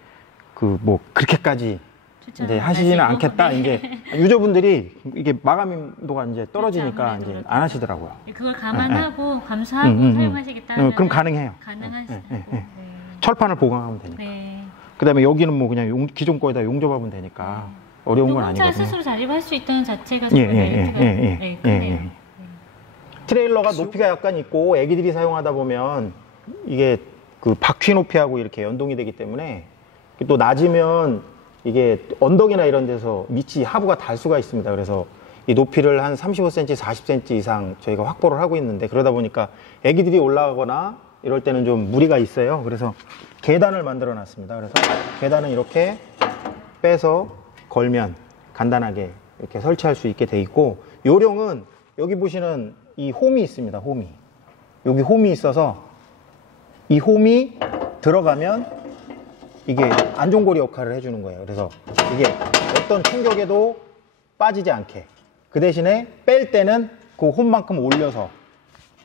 그 뭐 그렇게까지 추천을 이제 안 하시지는 하시고. 않겠다. 네. 이제 유저분들이 이게 마감도가 이제 떨어지니까 아무래도 이제 그렇죠. 안 하시더라고요. 그걸 감안하고 감수하고 사용하시겠다 그럼 하면 가능해요. 가능하시고. 철판을 보강하면 되니까. 네. 그다음에 여기는 뭐 그냥 기존 거에다 용접하면 되니까 어려운 건 자동차 아니거든요. 스스로 자립할 수 있다는 자체가 예, 정말 메리트가 크네요. 트레일러가 높이가 약간 있고 애기들이 사용하다 보면 이게 그 바퀴 높이하고 이렇게 연동이 되기 때문에 또 낮으면 이게 언덕이나 이런 데서 밑이 하부가 달 수가 있습니다. 그래서 이 높이를 한 35cm, 40cm 이상 저희가 확보를 하고 있는데 그러다 보니까 애기들이 올라가거나 이럴 때는 좀 무리가 있어요. 그래서 계단을 만들어 놨습니다. 그래서 계단은 이렇게 빼서 걸면 간단하게 이렇게 설치할 수 있게 돼 있고 요령은 여기 보시는 이 홈이 있습니다. 홈이. 여기 홈이 있어서 이 홈이 들어가면 이게 안전고리 역할을 해주는 거예요. 그래서 이게 어떤 충격에도 빠지지 않게. 그 대신에 뺄 때는 그 홈만큼 올려서,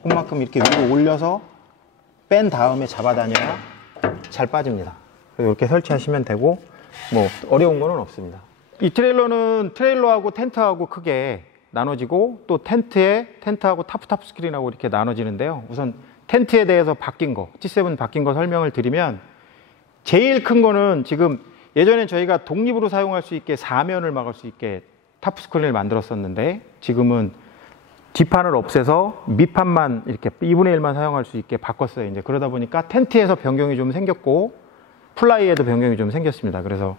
홈만큼 이렇게 위로 올려서 뺀 다음에 잡아다녀야 잘 빠집니다. 그래서 이렇게 설치하시면 되고, 뭐, 어려운 거는 없습니다. 이 트레일러는 트레일러하고 텐트하고 크게 나눠지고, 또 텐트하고 타프 스크린하고 이렇게 나눠지는데요. 우선 텐트에 대해서 바뀐 거, T7 바뀐 거 설명을 드리면, 제일 큰 거는 지금 예전엔 저희가 독립으로 사용할 수 있게 사면을 막을 수 있게 타프 스크린을 만들었었는데 지금은 뒷판을 없애서 밑판만 이렇게 2분의 1만 사용할 수 있게 바꿨어요. 이제 그러다 보니까 텐트에서 변경이 좀 생겼고 플라이에도 변경이 좀 생겼습니다. 그래서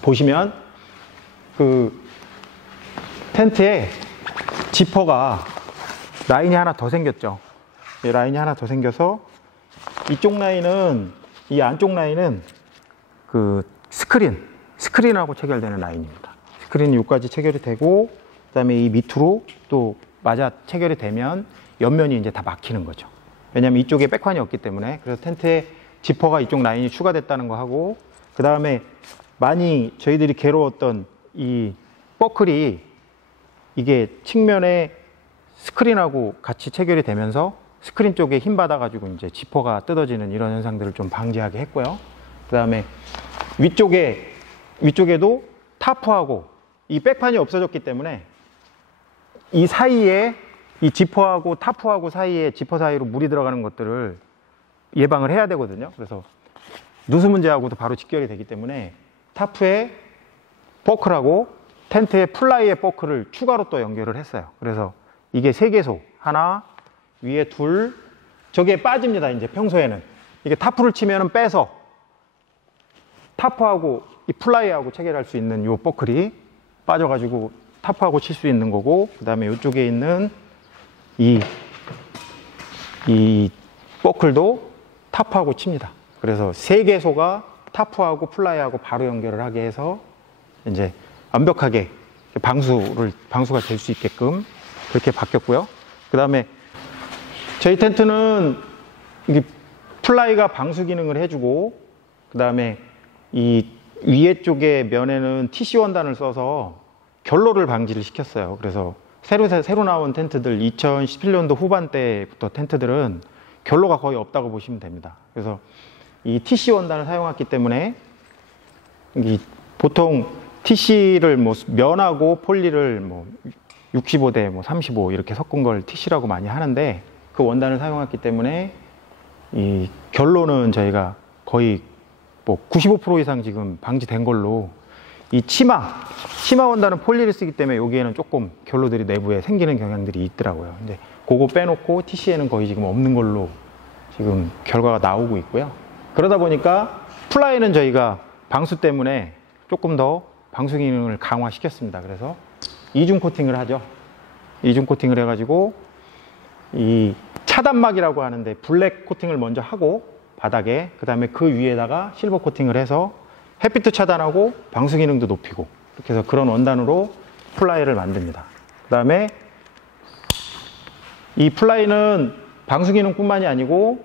보시면 그 텐트에 지퍼가 라인이 하나 더 생겼죠. 이 라인이 하나 더 생겨서 이쪽 라인은 이 안쪽 라인은 그 스크린하고 체결되는 라인입니다. 스크린이 여기까지 체결이 되고 그다음에 이 밑으로 또 맞아 체결이 되면 옆면이 이제 다 막히는 거죠. 왜냐하면 이쪽에 백판이 없기 때문에. 그래서 텐트에 지퍼가 이쪽 라인이 추가됐다는 거 하고 그다음에 많이 저희들이 괴로웠던 이 버클이 이게 측면에 스크린하고 같이 체결이 되면서 스크린 쪽에 힘 받아가지고 이제 지퍼가 뜯어지는 이런 현상들을 좀 방지하게 했고요. 그 다음에 위쪽에도 타프하고 이 백판이 없어졌기 때문에 이 사이에 이 지퍼하고 타프하고 사이에 지퍼 사이로 물이 들어가는 것들을 예방을 해야 되거든요. 그래서 누수 문제하고도 바로 직결이 되기 때문에 타프에 버클하고 텐트에 플라이에 버클을 추가로 또 연결을 했어요. 그래서 이게 3개소 하나 위에 둘, 저게 빠집니다. 이제 평소에는 이게 타프를 치면은 빼서 타프하고 이 플라이하고 체결할 수 있는 요 버클이 빠져가지고 타프하고 칠 수 있는 거고, 그 다음에 이쪽에 있는 이 버클도 타프하고 칩니다. 그래서 3개소가 타프하고 플라이하고 바로 연결을 하게 해서 이제 완벽하게 방수가 될 수 있게끔 그렇게 바뀌었고요. 그 다음에 저희 텐트는 이게 플라이가 방수 기능을 해주고 그 다음에 이 위에 쪽에 면에는 TC 원단을 써서 결로를 방지를 시켰어요. 그래서 새로 나온 텐트들 2017년도 후반대부터 텐트들은 결로가 거의 없다고 보시면 됩니다. 그래서 이 TC 원단을 사용했기 때문에 보통 TC를 뭐 면하고 폴리를 뭐 65대 뭐 35 이렇게 섞은 걸 TC라고 많이 하는데 그 원단을 사용했기 때문에 이 결로는 저희가 거의 뭐 95% 이상 지금 방지된 걸로 이 치마 원단은 폴리를 쓰기 때문에 여기에는 조금 결로들이 내부에 생기는 경향들이 있더라고요. 근데 그거 빼놓고 TC에는 거의 지금 없는 걸로 지금 결과가 나오고 있고요. 그러다 보니까 플라이는 저희가 방수 때문에 조금 더 방수 기능을 강화시켰습니다. 그래서 이중 코팅을 하죠. 이중 코팅을 해가지고 이 차단막이라고 하는데 블랙 코팅을 먼저 하고 바닥에 그 다음에 그 위에다가 실버 코팅을 해서 햇빛도 차단하고 방수 기능도 높이고 이렇게 해서 그런 원단으로 플라이를 만듭니다. 그 다음에 이 플라이는 방수 기능뿐만이 아니고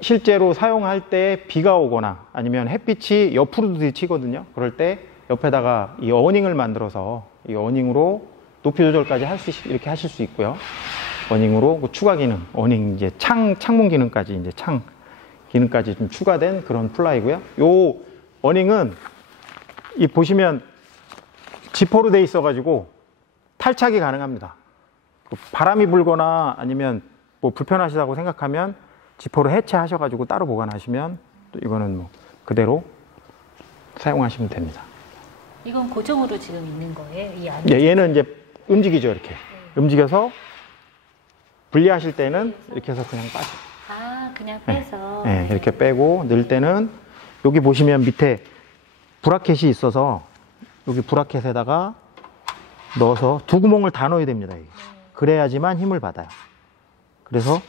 실제로 사용할 때 비가 오거나 아니면 햇빛이 옆으로 치거든요. 그럴 때 옆에다가 이 어닝을 만들어서 이 어닝으로 높이 조절까지 이렇게 하실 수 있고요. 어닝으로 그 추가 기능, 어닝 이제 창문 기능까지 이제 창 기능까지 좀 추가된 그런 플라이고요. 요 어닝은 이 보시면 지퍼로 돼 있어가지고 탈착이 가능합니다. 바람이 불거나 아니면 뭐 불편하시다고 생각하면 지퍼로 해체하셔가지고 따로 보관하시면 또 이거는 뭐 그대로 사용하시면 됩니다. 이건 고정으로 지금 있는 거예요? 이 안에? 예, 얘는 이제 움직이죠, 이렇게. 움직여서 분리하실 때는 이렇게 해서 그냥 빠져. 아, 그냥 빼서. 네, 이렇게 빼고 넣을 때는 여기 보시면 밑에 브라켓이 있어서 여기 브라켓에다가 넣어서 두 구멍을 다 넣어야 됩니다. 이게. 그래야지만 힘을 받아요. 그래서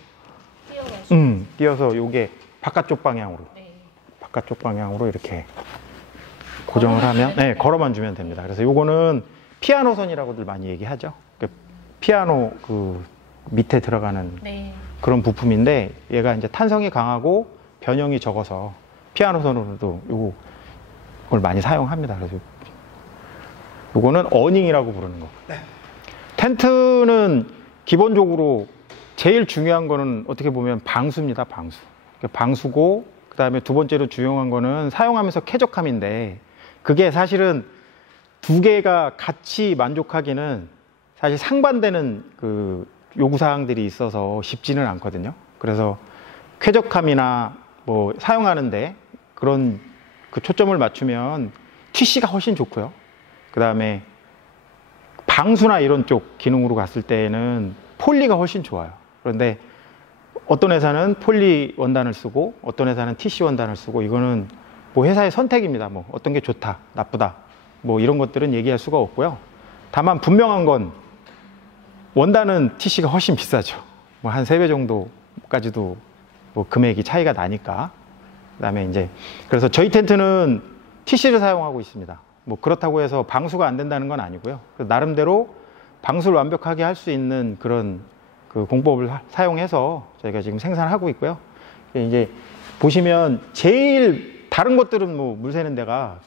띄어서 요게 바깥쪽 방향으로 바깥쪽 방향으로 이렇게 고정을 하면 걸어만 주면 됩니다. 그래서 요거는 피아노 선이라고들 많이 얘기하죠. 피아노 그 밑에 들어가는 그런 부품인데 얘가 이제 탄성이 강하고 변형이 적어서 피아노 선으로도 요걸 많이 사용합니다. 그래서 요거는 어닝이라고 부르는 거. 텐트는 기본적으로 제일 중요한 거는 어떻게 보면 방수입니다. 방수고 그 다음에 두 번째로 중요한 거는 사용하면서 쾌적함인데 그게 사실은 두 개가 같이 만족하기는 사실 상반되는 그 요구사항들이 있어서 쉽지는 않거든요. 그래서 쾌적함이나 뭐 사용하는데 그런 그 초점을 맞추면 TC가 훨씬 좋고요. 그 다음에 방수나 이런 쪽 기능으로 갔을 때는 폴리가 훨씬 좋아요. 그런데 어떤 회사는 폴리 원단을 쓰고 어떤 회사는 TC 원단을 쓰고 이거는 뭐 회사의 선택입니다. 뭐 어떤 게 좋다, 나쁘다 뭐 이런 것들은 얘기할 수가 없고요. 다만 분명한 건 원단은 TC가 훨씬 비싸죠. 뭐 한 3배 정도까지도 뭐 금액이 차이가 나니까. 그다음에 이제 그래서 저희 텐트는 TC를 사용하고 있습니다. 뭐 그렇다고 해서 방수가 안 된다는 건 아니고요. 나름대로 방수를 완벽하게 할 수 있는 그런 그 공법을 사용해서 저희가 지금 생산하고 있고요. 이제 보시면 제일 다른 것들은 뭐 물 새는 데가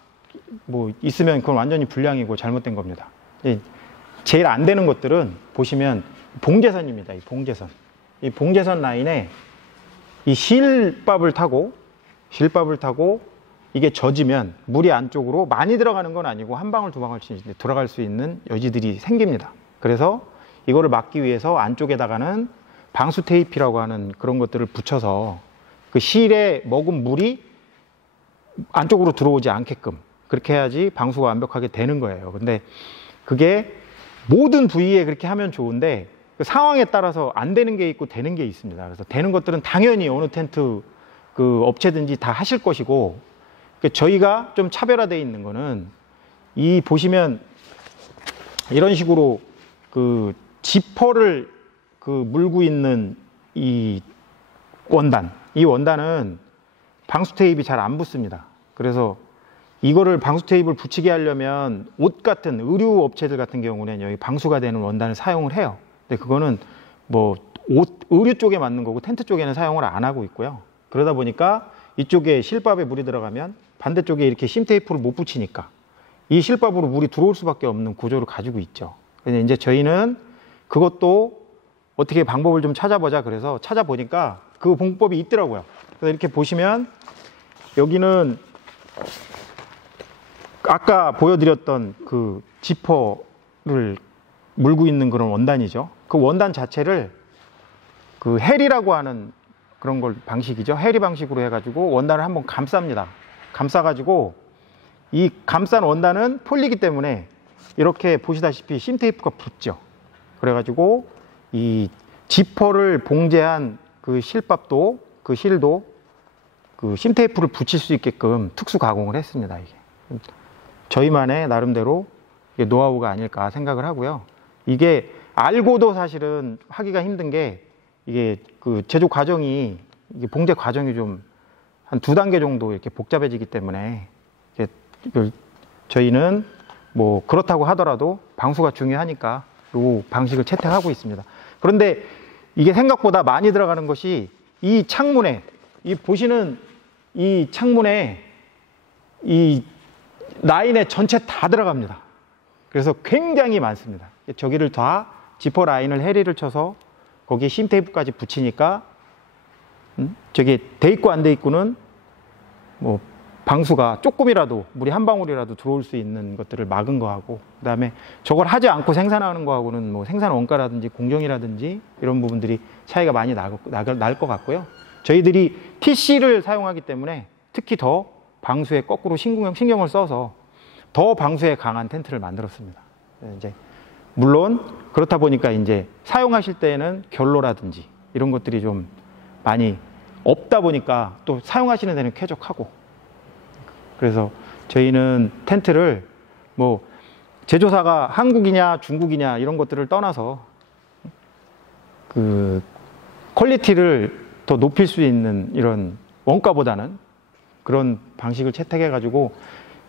뭐 있으면 그건 완전히 불량이고 잘못된 겁니다. 제일 안 되는 것들은 보시면 봉제선입니다. 이 봉제선. 이 봉제선 라인에 이 실밥을 타고 이게 젖으면 물이 안쪽으로 많이 들어가는 건 아니고 한 방울 두 방울씩 들어갈 수 있는 여지들이 생깁니다. 그래서 이거를 막기 위해서 안쪽에다가는 방수 테이프라고 하는 그런 것들을 붙여서 그 실에 머금 물이 안쪽으로 들어오지 않게끔 그렇게 해야지 방수가 완벽하게 되는 거예요. 근데 그게 모든 부위에 그렇게 하면 좋은데 그 상황에 따라서 안 되는 게 있고 되는 게 있습니다. 그래서 되는 것들은 당연히 어느 텐트 그 업체든지 다 하실 것이고 저희가 좀 차별화되어 있는 거는 이 보시면 이런 식으로 그 지퍼를 그 물고 있는 이 원단은 방수 테이프가 잘 안 붙습니다. 그래서 이거를 방수 테이프를 붙이게 하려면 옷 같은 의류 업체들 같은 경우는 여기 방수가 되는 원단을 사용을 해요. 근데 그거는 뭐 의류 쪽에 맞는 거고 텐트 쪽에는 사용을 안 하고 있고요. 그러다 보니까 이쪽에 실밥에 물이 들어가면 반대쪽에 이렇게 심 테이프를 못 붙이니까 이 실밥으로 물이 들어올 수밖에 없는 구조를 가지고 있죠. 그래서 이제 저희는 그것도 어떻게 방법을 좀 찾아보자 그래서 찾아보니까 그 방법이 있더라고요. 그래서 이렇게 보시면 여기는 아까 보여드렸던 그 지퍼를 물고 있는 그런 원단이죠. 그 원단 자체를 그 해리라고 하는 그런 걸 방식이죠. 해리 방식으로 해가지고 원단을 한번 감쌉니다. 감싸가지고 이 감싼 원단은 폴리기 때문에 이렇게 보시다시피 심 테이프가 붙죠. 그래가지고 이 지퍼를 봉제한 그 실밥도 그 실도 그 심 테이프를 붙일 수 있게끔 특수 가공을 했습니다. 이게 저희만의 나름대로 노하우가 아닐까 생각을 하고요. 이게 알고도 사실은 하기가 힘든 게 이게 그 제조 과정이 이게 봉제 과정이 좀 한 2단계 정도 이렇게 복잡해지기 때문에 저희는 뭐 그렇다고 하더라도 방수가 중요하니까 이 방식을 채택하고 있습니다. 그런데 이게 생각보다 많이 들어가는 것이 이 창문에 이 보시는 이 창문에 이 라인에 전체 다 들어갑니다. 그래서 굉장히 많습니다. 저기를 다 지퍼 라인을 해리를 쳐서 거기에 심 테이프까지 붙이니까 저게 돼 있고 안 돼 있고는 뭐 방수가 조금이라도 물이 한 방울이라도 들어올 수 있는 것들을 막은 거하고, 그다음에 저걸 하지 않고 생산하는 거하고는 뭐 생산 원가라든지 공정이라든지 이런 부분들이 차이가 많이 날 것 같고요. 저희들이 TC를 사용하기 때문에 특히 더 방수에 거꾸로 신경을 써서 더 방수에 강한 텐트를 만들었습니다. 이제 물론 그렇다 보니까 이제 사용하실 때에는 결로라든지 이런 것들이 좀 많이 없다 보니까 또 사용하시는 데는 쾌적하고, 그래서 저희는 텐트를 뭐 제조사가 한국이냐 중국이냐 이런 것들을 떠나서 그 퀄리티를 더 높일 수 있는 이런 원가보다는 그런 방식을 채택해 가지고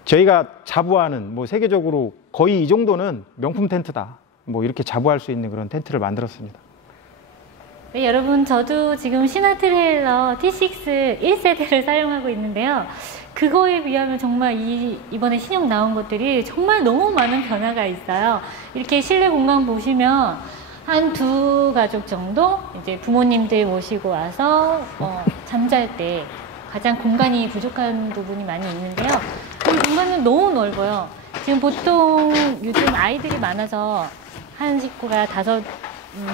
저희가 자부하는 뭐 세계적으로 거의 이 정도는 명품 텐트다 뭐 이렇게 자부할 수 있는 그런 텐트를 만들었습니다. 네, 여러분, 저도 지금 신화 트레일러 T6 1세대를 사용하고 있는데요. 그거에 비하면 정말 이번에 신형 나온 것들이 정말 너무 많은 변화가 있어요. 이렇게 실내 공간 보시면 한 두 가족 정도 이제 부모님들 모시고 와서 잠잘 때 가장 공간이 부족한 부분이 많이 있는데요. 그 공간은 너무 넓어요. 지금 보통 요즘 아이들이 많아서 한 식구가 5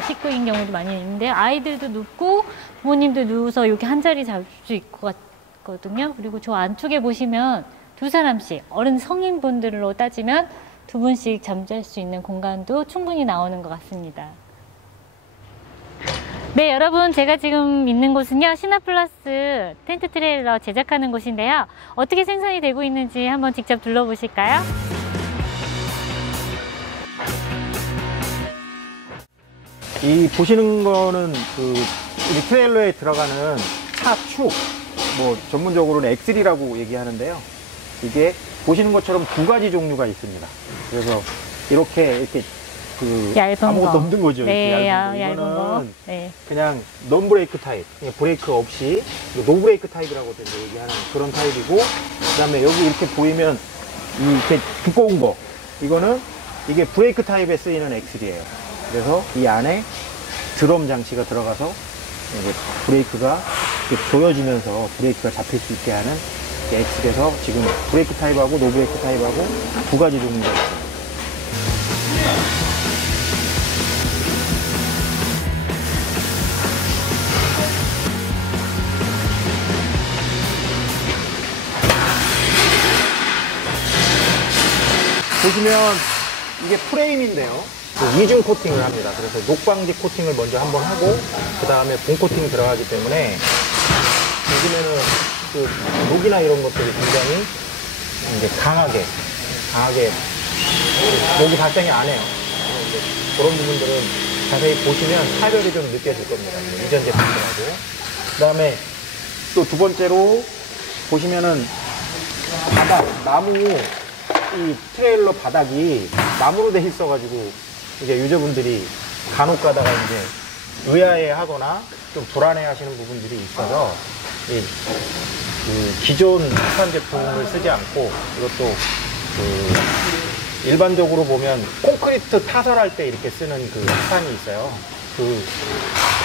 식구인 경우도 많이 있는데, 아이들도 눕고 부모님도 누워서 이렇게 한 자리 잡을 수 있을 것 같거든요. 그리고 저 안쪽에 보시면 2사람씩, 어른 성인분들로 따지면 2분씩 잠잘 수 있는 공간도 충분히 나오는 것 같습니다. 네, 여러분, 제가 지금 있는 곳은요, 신화플러스 텐트 트레일러 제작하는 곳인데요. 어떻게 생산이 되고 있는지 한번 직접 둘러보실까요? 이 보시는 거는 그 트레일러에 들어가는 차축, 뭐 전문적으로는 엑슬이라고 얘기하는데요. 이게 보시는 것처럼 2가지 종류가 있습니다. 그래서 이렇게 그 얇은 아무것도 거. 없는 거죠. 네, 얇은 얇은 거. 이거는 네. 그냥 넌 브레이크 타입, 그냥 브레이크 없이 노 브레이크 타입이라고 얘기하는 그런 타입이고, 그다음에 여기 이렇게 보이면 이렇게 두꺼운 거, 이거는 이게 브레이크 타입에 쓰이는 엑슬이에요. 그래서 이 안에 드럼 장치가 들어가서 이제 브레이크가 이렇게 조여지면서 브레이크가 잡힐 수 있게 하는 엑슬에서 지금 브레이크 타입하고 노 브레이크 타입하고 2가지 종류가 있습니다. 보시면 이게 프레임인데요. 그 2중 코팅을 합니다. 그래서 녹방지 코팅을 먼저 한번 하고 그 다음에 본 코팅이 들어가기 때문에 요즘에는 그 녹이나 이런 것들이 굉장히 이제 강하게 녹이 발생이 안 해요. 그런 부분들은 자세히 보시면 차별이 좀 느껴질 겁니다. 이전 제품들하고. 그 다음에 또 2번째로 보시면은 바닥, 나무, 이 트레일러 바닥이 나무로 돼 있어가지고 이제 유저분들이 간혹 가다가 이제 의아해 하거나 좀 불안해 하시는 부분들이 있어서 그 기존 국산 제품을 쓰지 않고, 이것도 그 일반적으로 보면 콘크리트 타설할 때 이렇게 쓰는 그 합판이 있어요. 그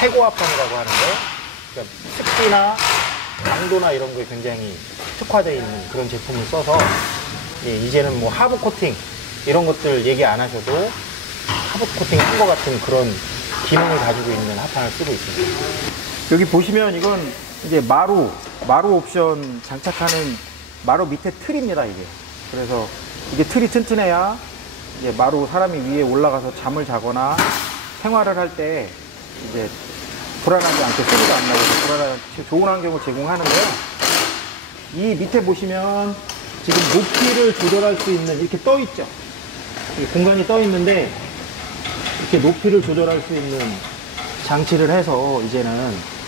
폐고 합판이라고 하는데, 그러니까 습기나 강도나 이런 거에 굉장히 특화되어 있는 그런 제품을 써서 이제는 뭐 하부 코팅 이런 것들 얘기 안 하셔도 하부 코팅 한 것 같은 그런 기능을 가지고 있는 합판을 쓰고 있습니다. 여기 보시면 이건 이제 마루 옵션 장착하는 마루 밑에 틀입니다, 이게. 그래서 이게 틀이 튼튼해야 이제 마루 사람이 위에 올라가서 잠을 자거나 생활을 할 때 이제 불안하지 않게 소리가 안 나고 불안하지 좋은 환경을 제공하는데요. 이 밑에 보시면 지금 높이를 조절할 수 있는, 이렇게 떠 있죠. 공간이 떠 있는데 이렇게 높이를 조절할 수 있는 장치를 해서 이제는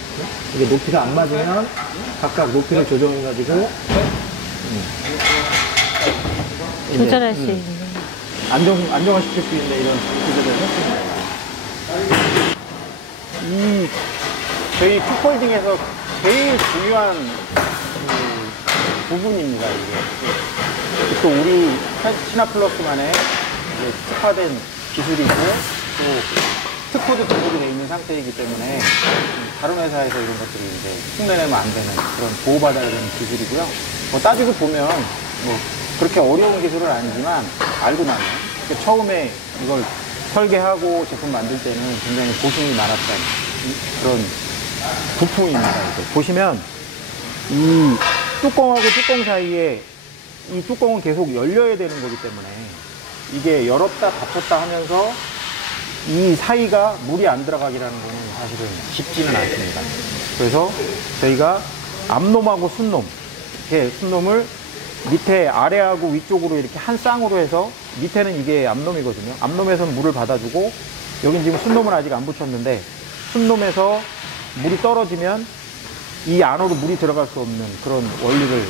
이게 높이가 안 맞으면 각각 높이를 조정해 가지고 조절할 수 있는, 안정화시킬 수 있는 이런 조절을 했습니다. 이 저희 풋폴딩에서 제일 중요한 부분입니다. 이게 또 우리 신화플러스만의 이제 특화된 기술이고 또 특허도 등록이 되어 있는 상태이기 때문에 다른 회사에서 이런 것들이 이제 흉내내면 안 되는 그런 보호받아야 되는 기술이고요. 뭐 따지고 보면 뭐 그렇게 어려운 기술은 아니지만 알고 나면 처음에 이걸 설계하고 제품 만들 때는 굉장히 고심이 많았던 그런 부품입니다. 이제 보시면 이 뚜껑하고 뚜껑 사이에 이 뚜껑은 계속 열려야 되는 거기 때문에 이게 열었다 닫혔다 하면서 이 사이가 물이 안 들어가기라는 거는 사실은 쉽지는 않습니다. 그래서 저희가 앞놈하고 순놈, 이렇게 순놈을 밑에 아래하고 위쪽으로 이렇게 한 쌍으로 해서 밑에는 이게 앞놈이거든요. 앞놈에서는 물을 받아주고 여긴 지금 순놈은 아직 안 붙였는데 순놈에서 물이 떨어지면 이 안으로 물이 들어갈 수 없는 그런 원리를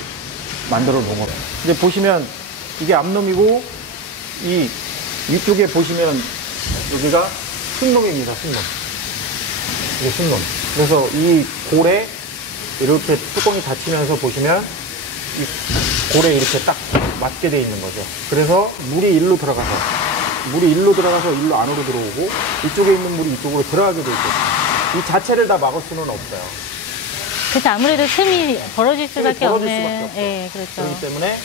만들어 놓은 거예요. 이제 보시면 이게 앞놈이고 이 위쪽에 보시면 여기가 순놈입니다. 순놈. 이게 순놈. 그래서 이 골에 이렇게 뚜껑이 닫히면서 보시면 이 골에 이렇게 딱 맞게 돼 있는 거죠. 그래서 물이 일로 들어가서 일로 안으로 들어오고 이쪽에 있는 물이 이쪽으로 들어가게 돼 있고 이 자체를 다 막을 수는 없어요. 그래서 아무래도 틈이 벌어질 수밖에 없는. 없어요. 예, 그렇죠. 그렇기 때문에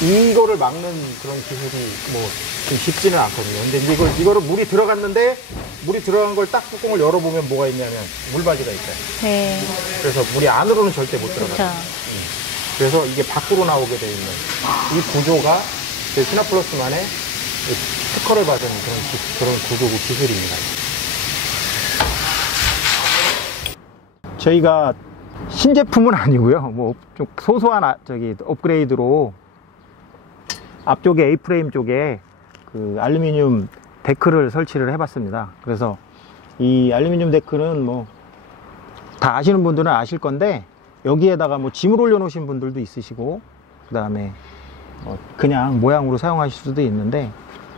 이거를 막는 그런 기술이 뭐 좀 쉽지는 않거든요. 근데 이제 이거를 물이 들어갔는데 물이 들어간 걸 딱 뚜껑을 열어보면 뭐가 있냐면 물바지가 있어요. 네. 그래서 물이 안으로는 절대 못 들어가요. 그렇죠. 그래서 이게 밖으로 나오게 되어 있는 이 구조가 시나플러스만의 특허를 받은 그런 구조고 기술입니다. 저희가 신제품은 아니고요. 뭐 좀 소소한 업그레이드로 앞쪽에 A프레임 쪽에 그 알루미늄 데크를 설치를 해봤습니다. 그래서 이 알루미늄 데크는 뭐 다 아시는 분들은 아실 건데 여기에다가 뭐 짐을 올려놓으신 분들도 있으시고 그 다음에 그냥 모양으로 사용하실 수도 있는데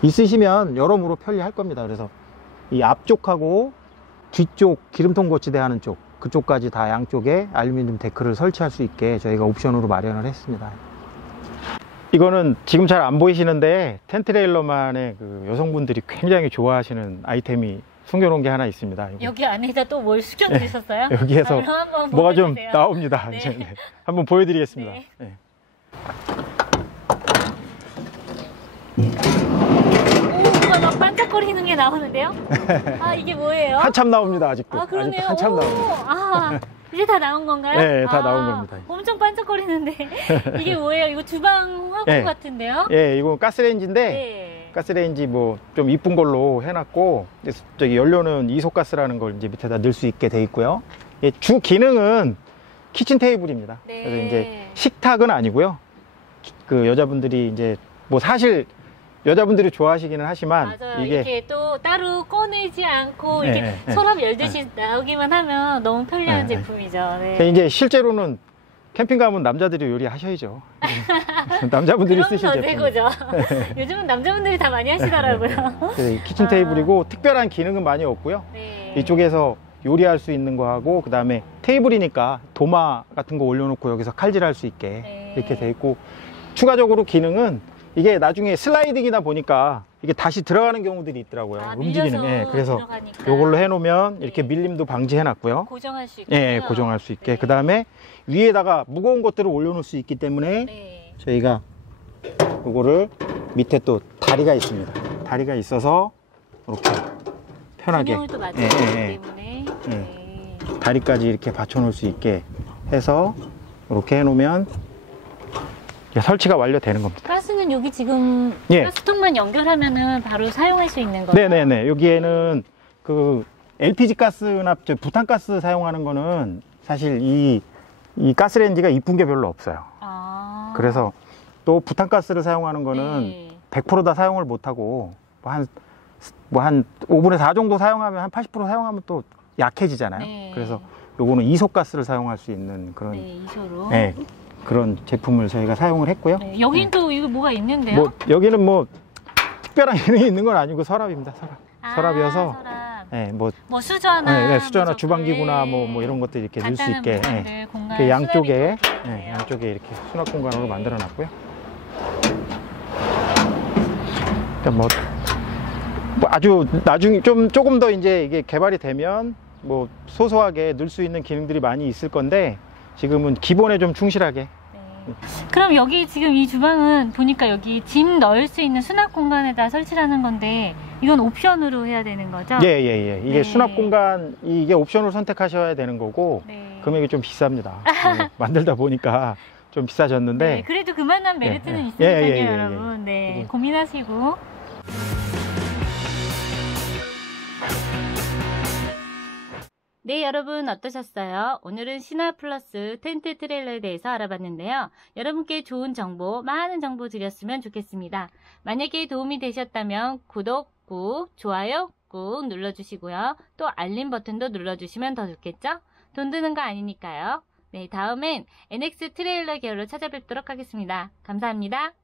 있으시면 여러모로 편리할 겁니다. 그래서 이 앞쪽하고 뒤쪽 기름통 거치대 하는 쪽 그쪽까지 다 양쪽에 알루미늄 데크를 설치할 수 있게 저희가 옵션으로 마련을 했습니다. 이거는 지금 잘 안 보이시는데 텐트레일러만의 그 여성분들이 굉장히 좋아하시는 아이템이 숨겨놓은 게 하나 있습니다. 이거. 여기 안에다 또 뭘 숨겨놓으셨어요? 여기에서 뭐가 좀 보여주세요. 나옵니다. 네. 이제, 네. 한번 보여드리겠습니다. 네. 네. 뭐가 막 반짝거리는 게 나오는데요? 아, 이게 뭐예요? 한참 나옵니다. 아직도. 아, 그러네요. 아직도 한참 오, 나옵니다. 아, 이제 다 나온 건가요? 네, 다 나온 겁니다. 엄청 반짝거리는데. 이게 뭐예요? 이거 주방 화구 네. 같은데요? 예, 이거 가스레인지인데 네. 가스레인지 뭐 좀 이쁜 걸로 해놨고 저기 연료는 이소가스라는 걸 이제 밑에다 넣을 수 있게 돼 있고요. 예, 주 기능은 키친 테이블입니다. 네. 그래서 이제 식탁은 아니고요. 그 여자분들이 이제 뭐 사실 여자분들이 좋아하시기는 하지만 맞아요. 이게 이렇게 또 따로 꺼내지 않고 네, 이렇게 네, 네. 서랍 열듯이 나오기만 하면 너무 편리한 네, 네. 제품이죠. 네. 이제 실제로는 캠핑 가면 남자들이 요리하셔야죠. 남자분들이 그럼 쓰실 더 제품. 되고죠. 요즘은 남자분들이 다 많이 하시더라고요. 네, 키친 테이블이고 특별한 기능은 많이 없고요. 네. 이쪽에서 요리할 수 있는 거 하고 그 다음에 테이블이니까 도마 같은 거 올려놓고 여기서 칼질할 수 있게 네. 이렇게 돼 있고 추가적으로 기능은 이게 나중에 슬라이딩이다 보니까 이게 다시 들어가는 경우들이 있더라고요. 아, 움직이는. 밀려서 예, 그래서 들어가니까. 요걸로 해놓으면 이렇게 네. 밀림도 방지해놨고요. 고정할 수 있게. 예, 고정할 수 있게. 네. 그 다음에 위에다가 무거운 것들을 올려놓을 수 있기 때문에 네. 저희가 요거를 밑에 또 다리가 있습니다. 다리가 있어서 이렇게 편하게 균형을 또 맞춰야 예, 되기 예, 예. 때문에. 예. 네. 다리까지 이렇게 받쳐놓을 수 있게 해서 이렇게 해놓으면 이제 설치가 완료되는 겁니다. 가스는 여기 지금 예. 가스통만 연결하면은 바로 사용할 수 있는 거예요? 네네네. 여기에는 그 LPG 가스나 부탄가스 사용하는 거는 사실 이 가스레인지가 이쁜 게 별로 없어요. 아. 그래서 또 부탄가스를 사용하는 거는 네. 100% 다 사용을 못하고 한 5분의 4 정도 사용하면 한 80% 사용하면 또 약해지잖아요. 네. 그래서 요거는 이소가스를 사용할 수 있는 그런 네, 이소로. 네, 그런 제품을 저희가 사용을 했고요. 네, 여긴 또 이거 뭐가 있는데요? 뭐 여기는 뭐 특별한 기능이 있는 건 아니고 서랍입니다. 아, 서랍이어서 서랍. 네, 뭐 수저나 네, 수저나 뭐 주방기구나 네. 뭐 이런 것들 이렇게 넣을 수 간단한 있게 물건들, 공간, 이렇게 양쪽에 수납이 더 양쪽에 이렇게 수납 공간으로 네. 만들어 놨고요. 뭐 아주 나중에 조금 더 이제 이게 개발이 되면 뭐 소소하게 넣을 수 있는 기능들이 많이 있을 건데 지금은 기본에 좀 충실하게. 그럼 여기 지금 이 주방은 보니까 여기 짐 넣을 수 있는 수납 공간에다 설치하는 건데 이건 옵션으로 해야 되는 거죠? 예. 이게 네. 수납 공간 이게 옵션으로 선택하셔야 되는 거고 네. 금액이 좀 비쌉니다. 만들다 보니까 좀 비싸졌는데 네, 그래도 그만한 메리트는 예. 있으니까요, 예. 여러분. 네, 그리고- 고민하시고. 네, 여러분 어떠셨어요? 오늘은 신화 플러스 텐트 트레일러에 대해서 알아봤는데요. 여러분께 좋은 정보, 많은 정보 드렸으면 좋겠습니다. 만약에 도움이 되셨다면 구독 꾹, 좋아요 꾹 눌러주시고요. 또 알림 버튼도 눌러주시면 더 좋겠죠? 돈 드는 거 아니니까요. 네, 다음엔 NX 트레일러 계열로 찾아뵙도록 하겠습니다. 감사합니다.